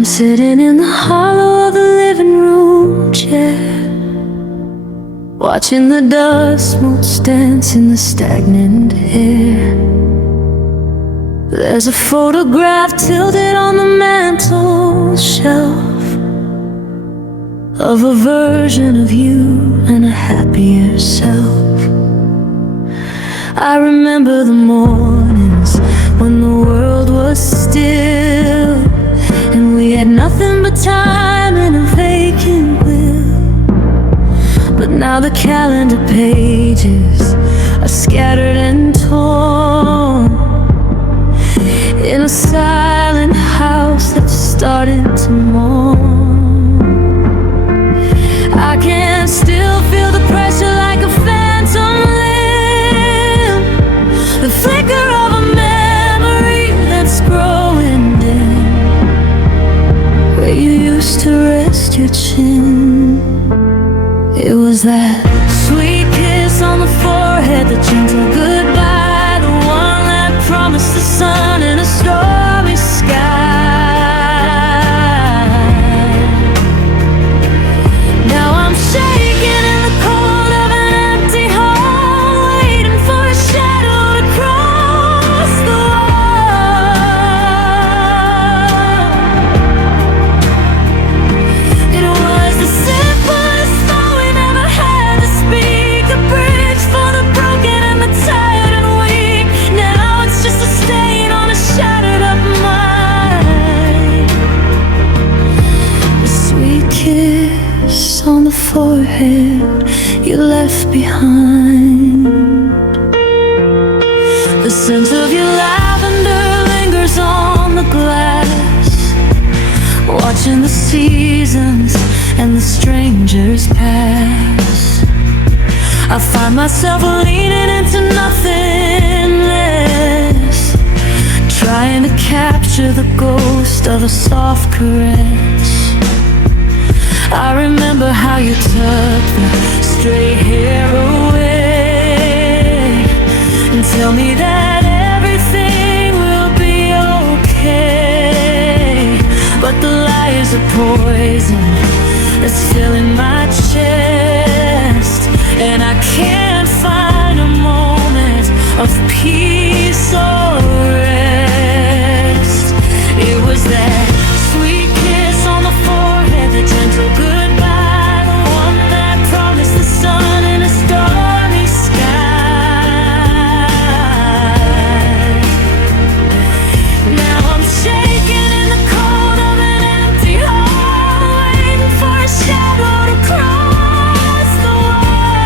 sitting in the hollow of the living room chair, watching the dust motes dance in the stagnant air. There's a photograph tilted on the mantel shelf of a version of you and a happier self. I remember the mornings when the world was still, and we had nothing but time and a vacant will. But now the calendar pages are scattered and torn in a silent house that's starting to mourn. I can still feel the pressure like a phantom limb, the flicker of a memory that's growing dim, where you used to rest your chin. It was that sweet kiss on the forehead, the gentle goodbye, the one that promised the sun in a stormy sky. Now I'm shaking in the cold of an empty hall, waiting for a shadow to cross the wall. It was the simplest thought we never had to speak, a bridge for the broken and the tired and weak. Now it's just a stain on a shattered up mind. The sweet kiss on the forehead you left behind. The scent of your lavender lingers on the glass, watching the seasons and the strangers pass. I find myself leaning into nothingness, trying to capture the ghost of a soft caress. I remember how you took the stray hair away and tell me that everything will be okay. But the lie is a poison that's filling my chest, and I can't find a moment of peace or rest. It was that sweet kiss on the forehead, the gentle goodbye, the one that promised the sun in a stormy sky. Now I'm shaking in the cold of an empty hall, waiting for a shadow to cross the wall.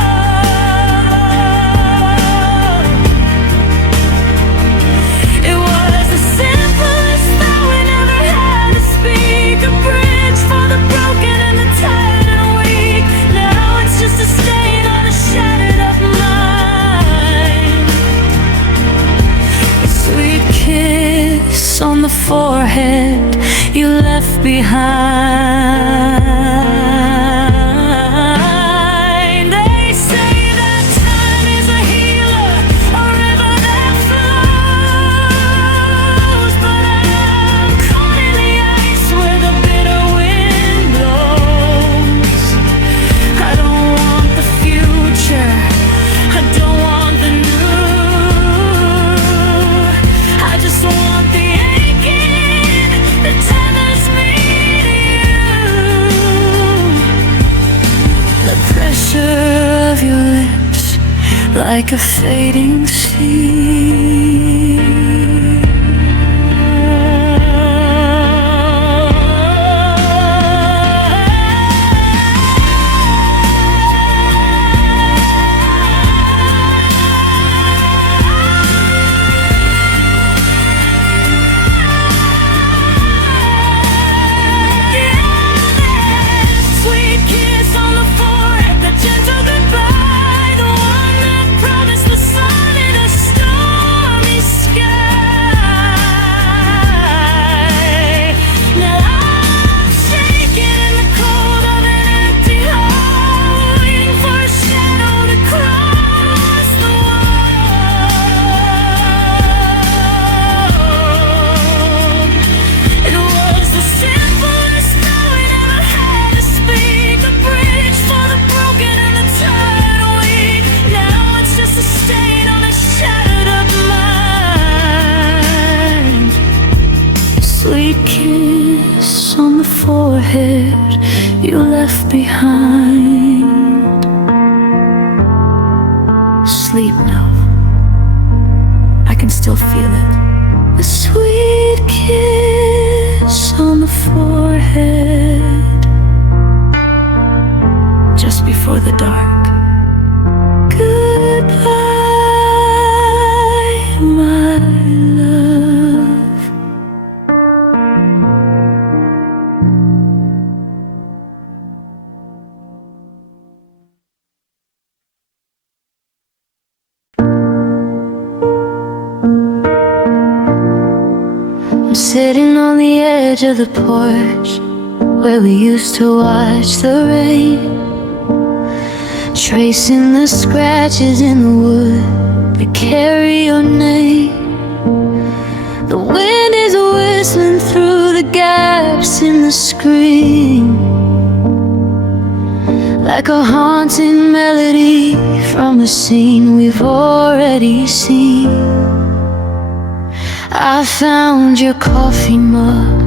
It was the simplest thought we never had to speak, a bridge for the broken and the tired and weak. Now it's just a stain on a shattered up mind. A sweet kiss on the forehead you left behind. They say that time is a healer, a river that flows, but I'm caught in the ice where the bitter wind blows. I don't want the future, I don't want the new, I just want the aching that tethers me to you. The pressure of your lips like a fading sea. Sweet kiss on the forehead, the gentle goodbye, the one that promised the sun in a storm. you left behind. Sleep now, I can still feel it. The sweet kiss on the forehead just before the dark. Goodbye, my love. I'm sitting on the edge of the porch where we used to watch the rain, tracing the scratches in the wood that carry your name. The wind is whistling through the gaps in the screen, like a haunting melody from a scene we've already seen. I found your coffee mug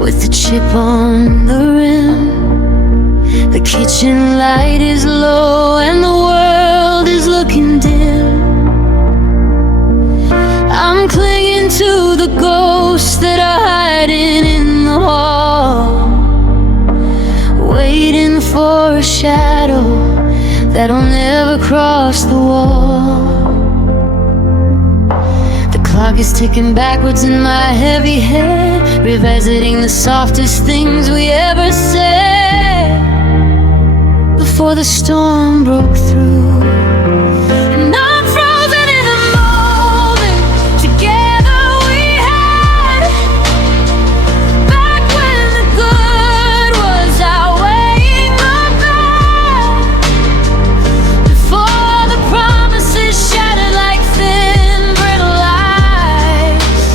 with the chip on the rim. The kitchen light is low and the world is looking dim. I'm clinging to the ghosts that are hiding in the hall, waiting for a shadow that'll never cross the wall. The clock is ticking backwards in my heavy head, revisiting the softest things we ever said before the storm broke through. And I'm frozen in the moment together we had, back when the good was outweighing the bad, before the promises shattered like thin brittle ice,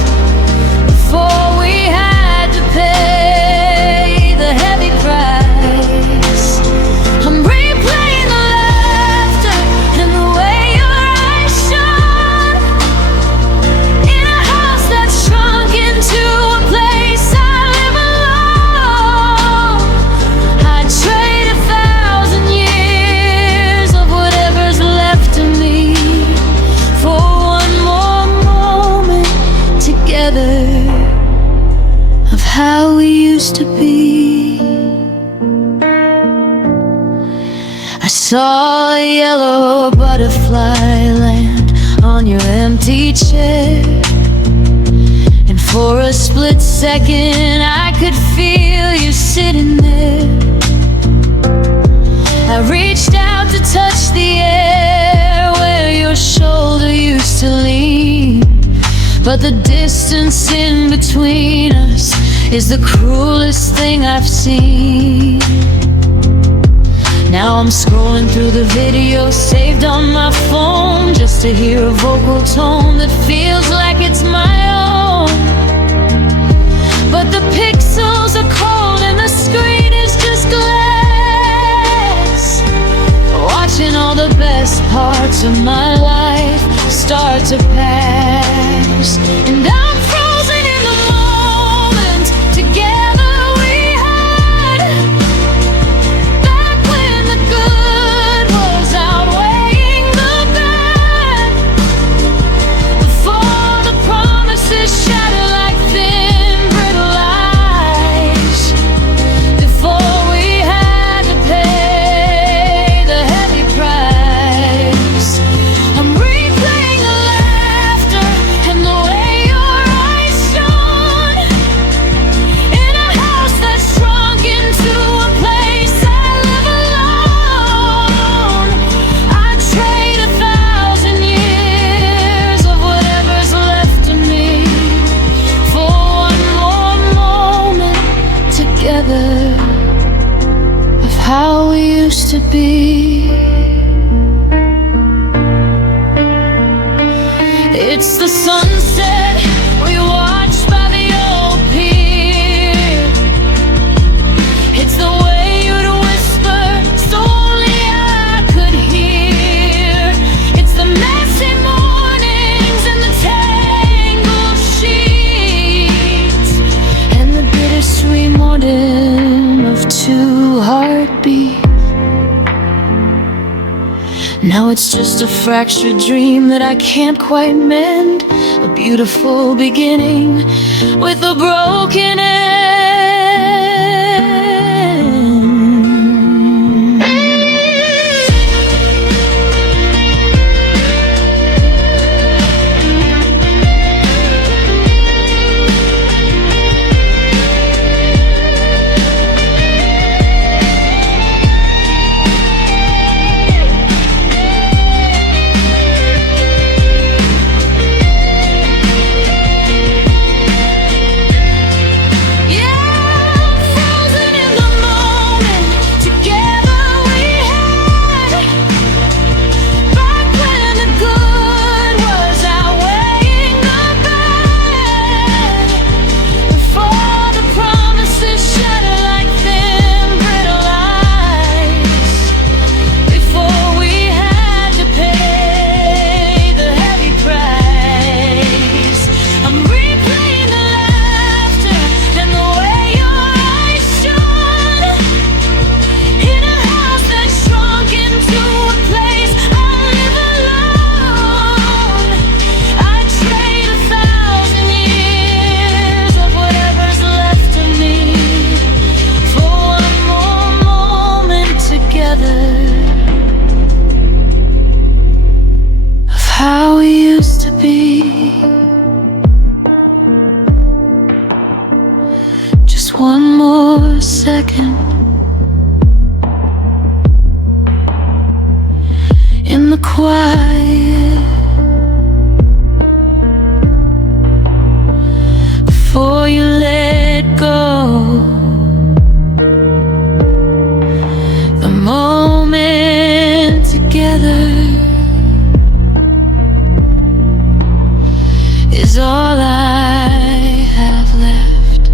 before we had to pay the heavy price. I'm replaying the laughter and the way your eyes shone, in a house that's shrunk into a place I live alone. I'd trade 1,000 years of whatever's left of me for one more moment together of how we used to be. I saw a yellow butterfly land on your empty chair, and for a split second I could feel you sitting there. I reached out to touch the air where your shoulder used to lean, but the distance in between us is the cruelest thing I've seen. Now I'm scrolling through the videos saved on my phone just to hear a vocal tone that feels like it's my own. But the pixels are cold and the screen is just glass, watching all the best parts of my life start to pass. And I'm frozen in the moment together we had, back when the good was outweighing the bad, before the promises shattered like thin brittle ice, before we had to pay the heavy price. I'm replaying the laughter and the way your Now it's just a fractured dream that I can't quite mend. A beautiful beginning with a broken end. How we used to be, just one more second in the quiet before you let go. The moment together is all I have left.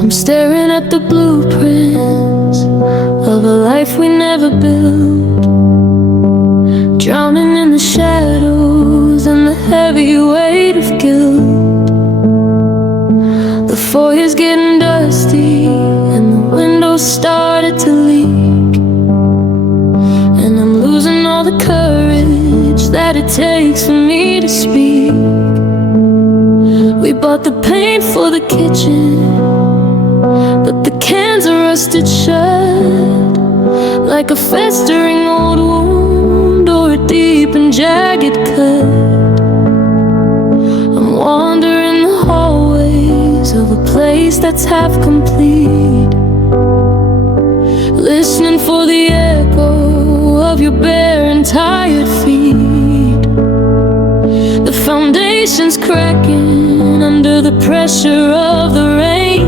I'm staring at the blueprints of a life we never built, drowning in the shadows and the heavy weight of guilt. The foyer's getting dusty and the windows started to leak, and I'm losing all the courage that it takes for me to speak. We bought the paint for the kitchen, but the cans are rusted shut, like a festering old wound or a deep and jagged cut. I'm wandering the hallways of a place that's half complete, listening for the echo of your bare and tired feet. The foundation's cracking under the pressure of the rain,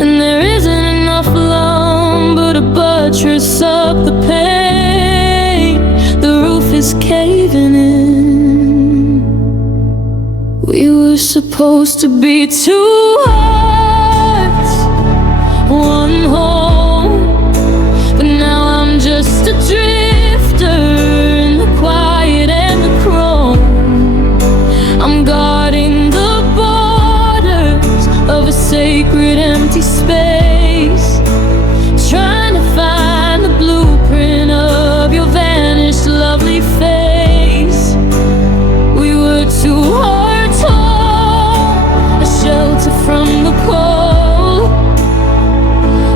and there isn't enough lumber to buttress up the pain. The roof is caving in. We were supposed to be two hearts, one home, but now I'm just a drifter in the quiet and the chrome. I'm guarding the borders of a sacred empty space, trying to find the blueprint of your vanished lovely face. We were two hearts whole, a shelter from the cold,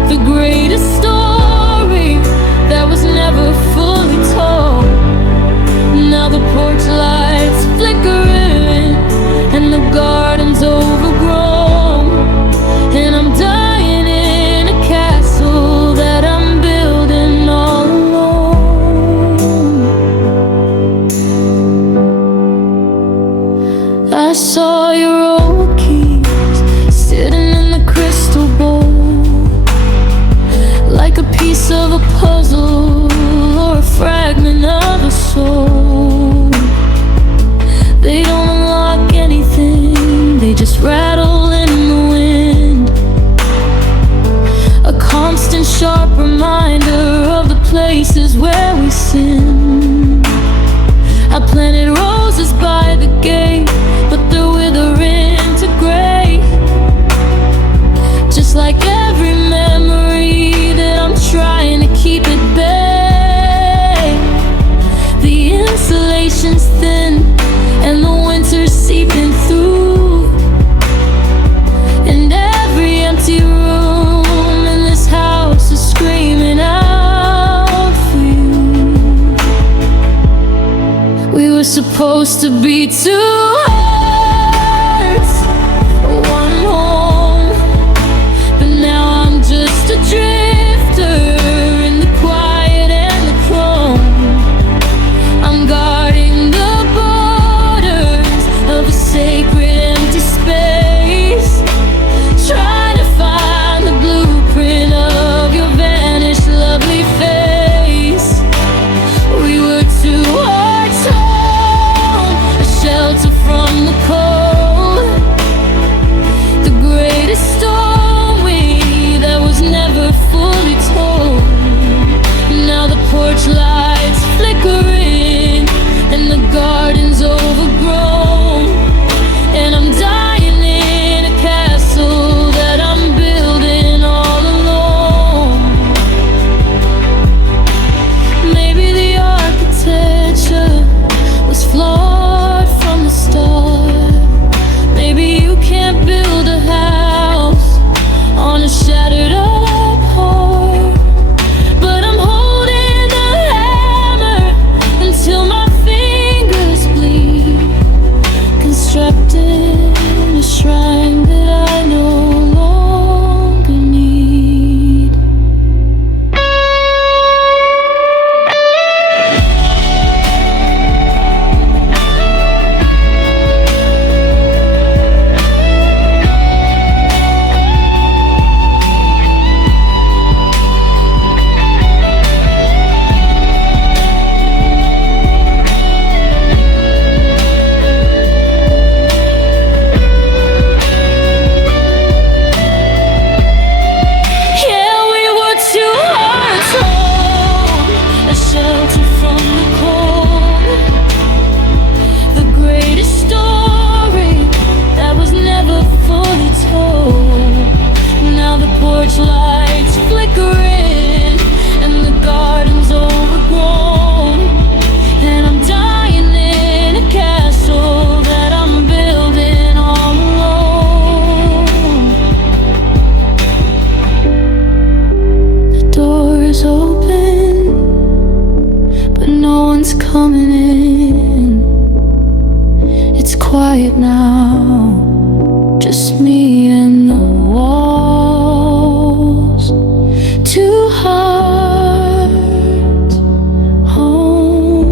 the greatest story that was never fully told. Now the porch lights flickering and the garden's overgrown, and I'm dying in a supposed to be two hearts, one home. But now I'm just a drifter in the quiet and the chrome. I'm guarding the borders of a sacred empty space, trying to find the blueprint of your vanished lovely face. We were two hearts home, a shelter from the cold, the greatest story that was never fully told. Now the porch lights flickering and the garden's overgrown, and I'm dying in a castle that I'm building all alone. Maybe the architecture was flawed from the start. Maybe you can't build a house on a shattered up heart. But I'm holding the hammer until my fingers bleed, constructing a shrine that I no longer need. Yeah, we were two hearts home, a shelter from the cold, the greatest story that was never fully told. Now the porch lights flickering and the garden's overgrown, and I'm dying in a castle that I'm building all alone. The door is open, but no one's coming in. It's quiet now, just me and the walls. Two hearts home.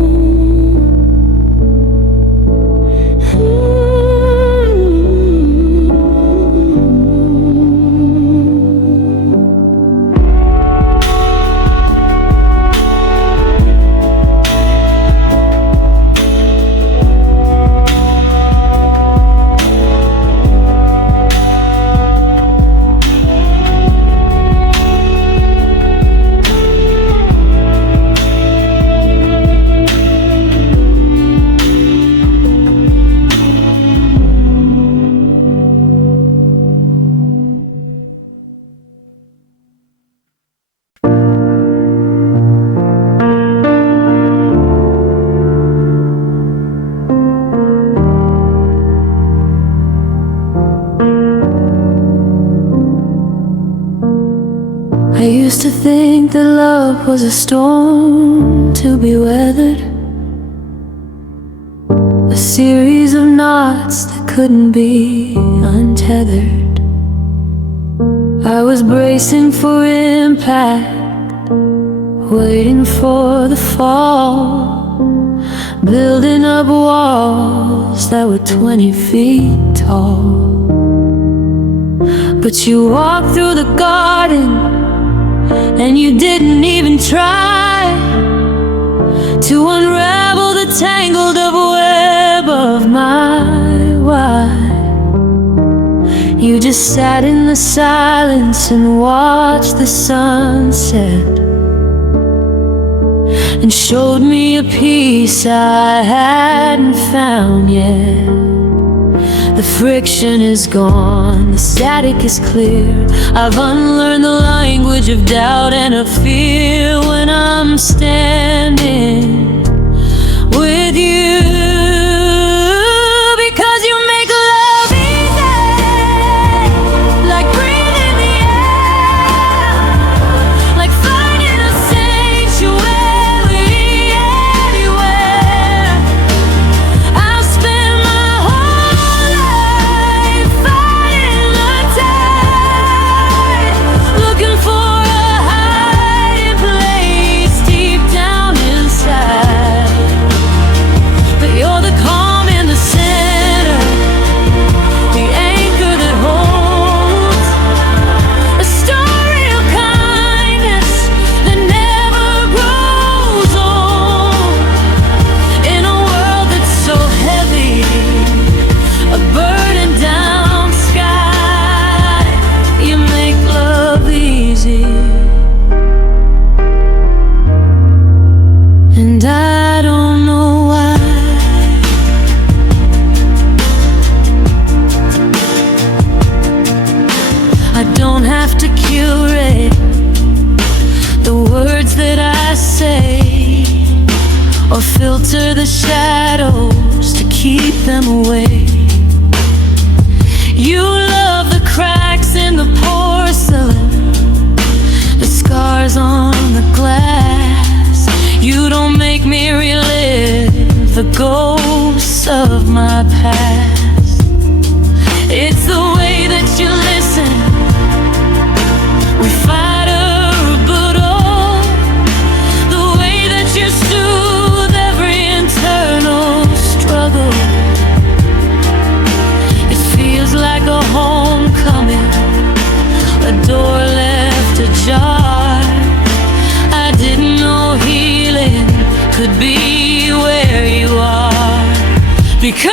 I used to think that love was a storm to be weathered, a series of knots that couldn't be untethered. I was bracing for impact, waiting for the fall, building up walls that were 20 feet tall. But you walked through the garden and you didn't even try to unravel the tangled up web of my why. You just sat in the silence and watched the sunset, and showed me a piece I hadn't found yet. The friction is gone, the static is clear. I've unlearned the language of doubt and of fear when I'm standing with you. Because you make love easy, like breathing the air, like finding a sanctuary anywhere. I don't have to curate the words that I say, or filter the shadows to keep them away. You love the cracks in the porcelain, the scars on the glass. You don't make me relive the ghosts of my past. It's the way that you listen, we fight a rebuttal, the way that you soothe every internal struggle. It feels like a homecoming, a door left ajar. I didn't know healing could be where you are, because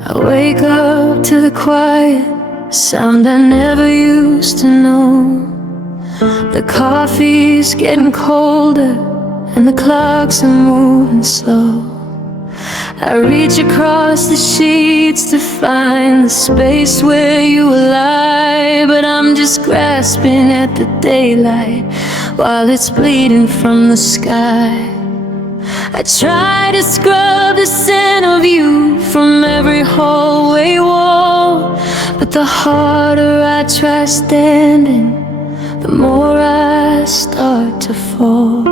I wake up to the quiet sound I never used to know. The coffee's getting colder and the clocks are moving slow. I reach across the sheets to find the space where you lie, but I'm just grasping at the daylight while it's bleeding from the sky. I try to scrub the scent of you from every hallway wall, but the harder I try standing, the more I start to fall.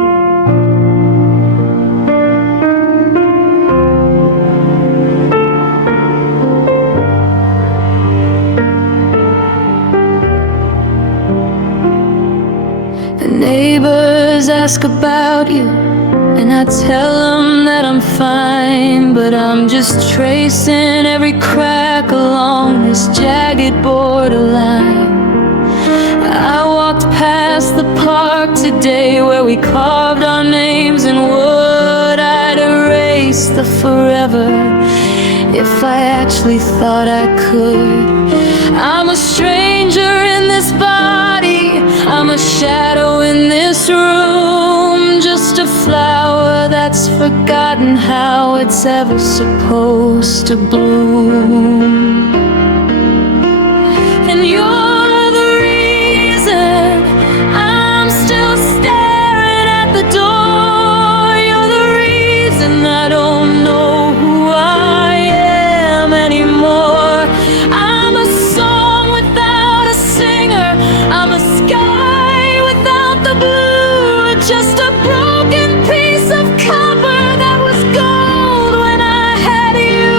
The neighbors ask about you, and I tell them that I'm fine, but I'm just tracing every crack along this jagged borderline. I walked past the park today where we carved our names in wood. I'd erase the forever if I actually thought I could. I'm a stranger in this body, I'm a shadow in this room, just a flower that's forgotten how it's ever supposed to bloom. And you're the reason I'm still staring at the door. You're the reason I don't know who I am anymore. I'm a song without a singer, I'm a sky without the blue, just a broken piece of copper that was gold when I had you.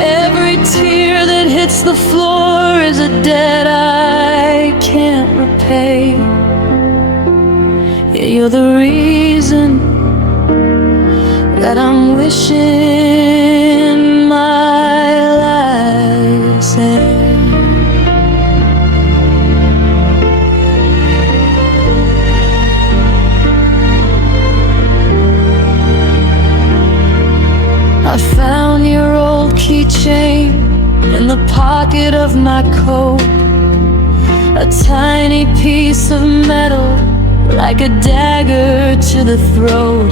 Every tear that hits the floor is a debt I can't repay. Yeah, you're the reason that I'm wishing my life's end. I found your old keychain in the pocket of my coat, a tiny piece of metal like a dagger to the throat.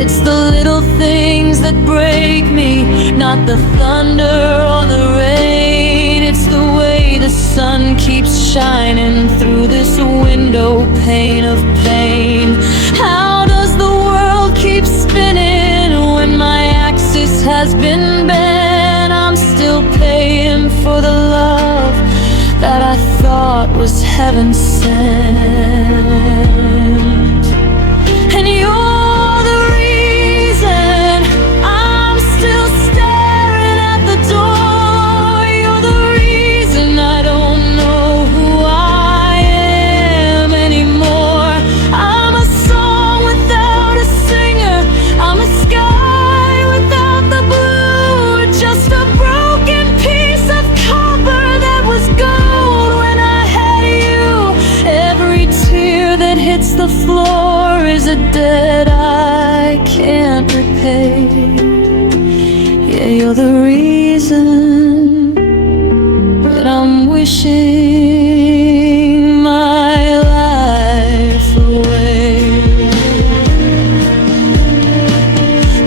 It's the little things that break me, not the thunder or the rain. It's the way the sun keeps shining through this window pane of pain. How does the world keep spinning when my axis has been bent? I'm still paying for the love that I thought was heaven sent. And you're the reason I'm still staring at the door. You're the reason I don't know who I am anymore. I'm a song without a singer, I'm a sky without the blue, just a broken piece of copper that was gold when I had you. Every tear that hits the floor is a debt I can't repay. Yeah, you're the reason that I'm wishing my life away.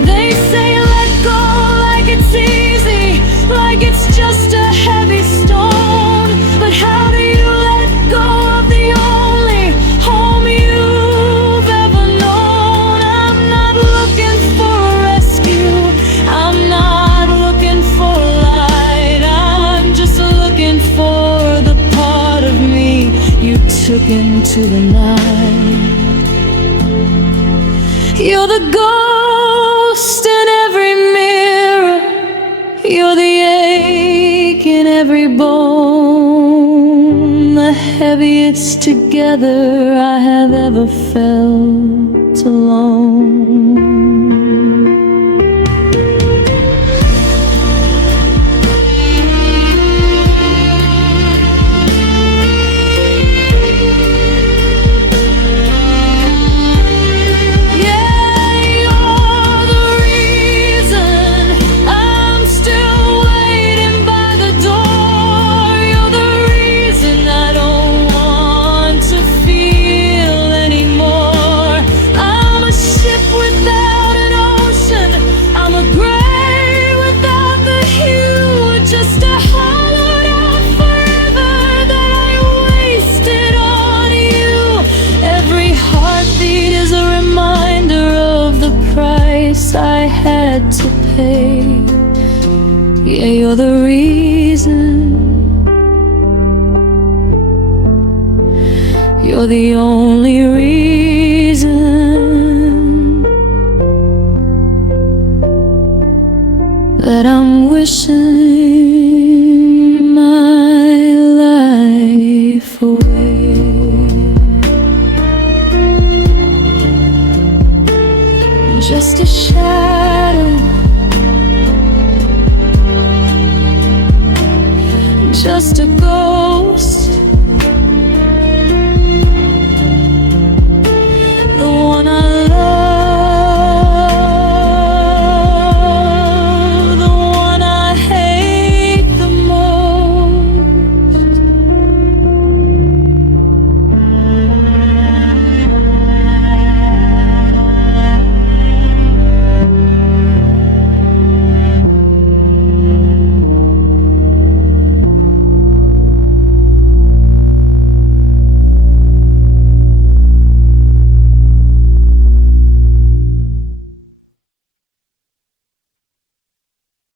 They say let go like it's easy, like it's just a heavy stone. But how do you let go of the only home you've ever known? I'm not looking for a rescue, I'm not looking for a light, I'm just looking for the part of me you took into the night. You're the ghost in every mirror, you're the ache in every bone, the heaviest together I have ever felt alone. Yeah, you're the reason I'm still waiting. pay. Yeah, you're the reason. You're the only reason that I'm wishing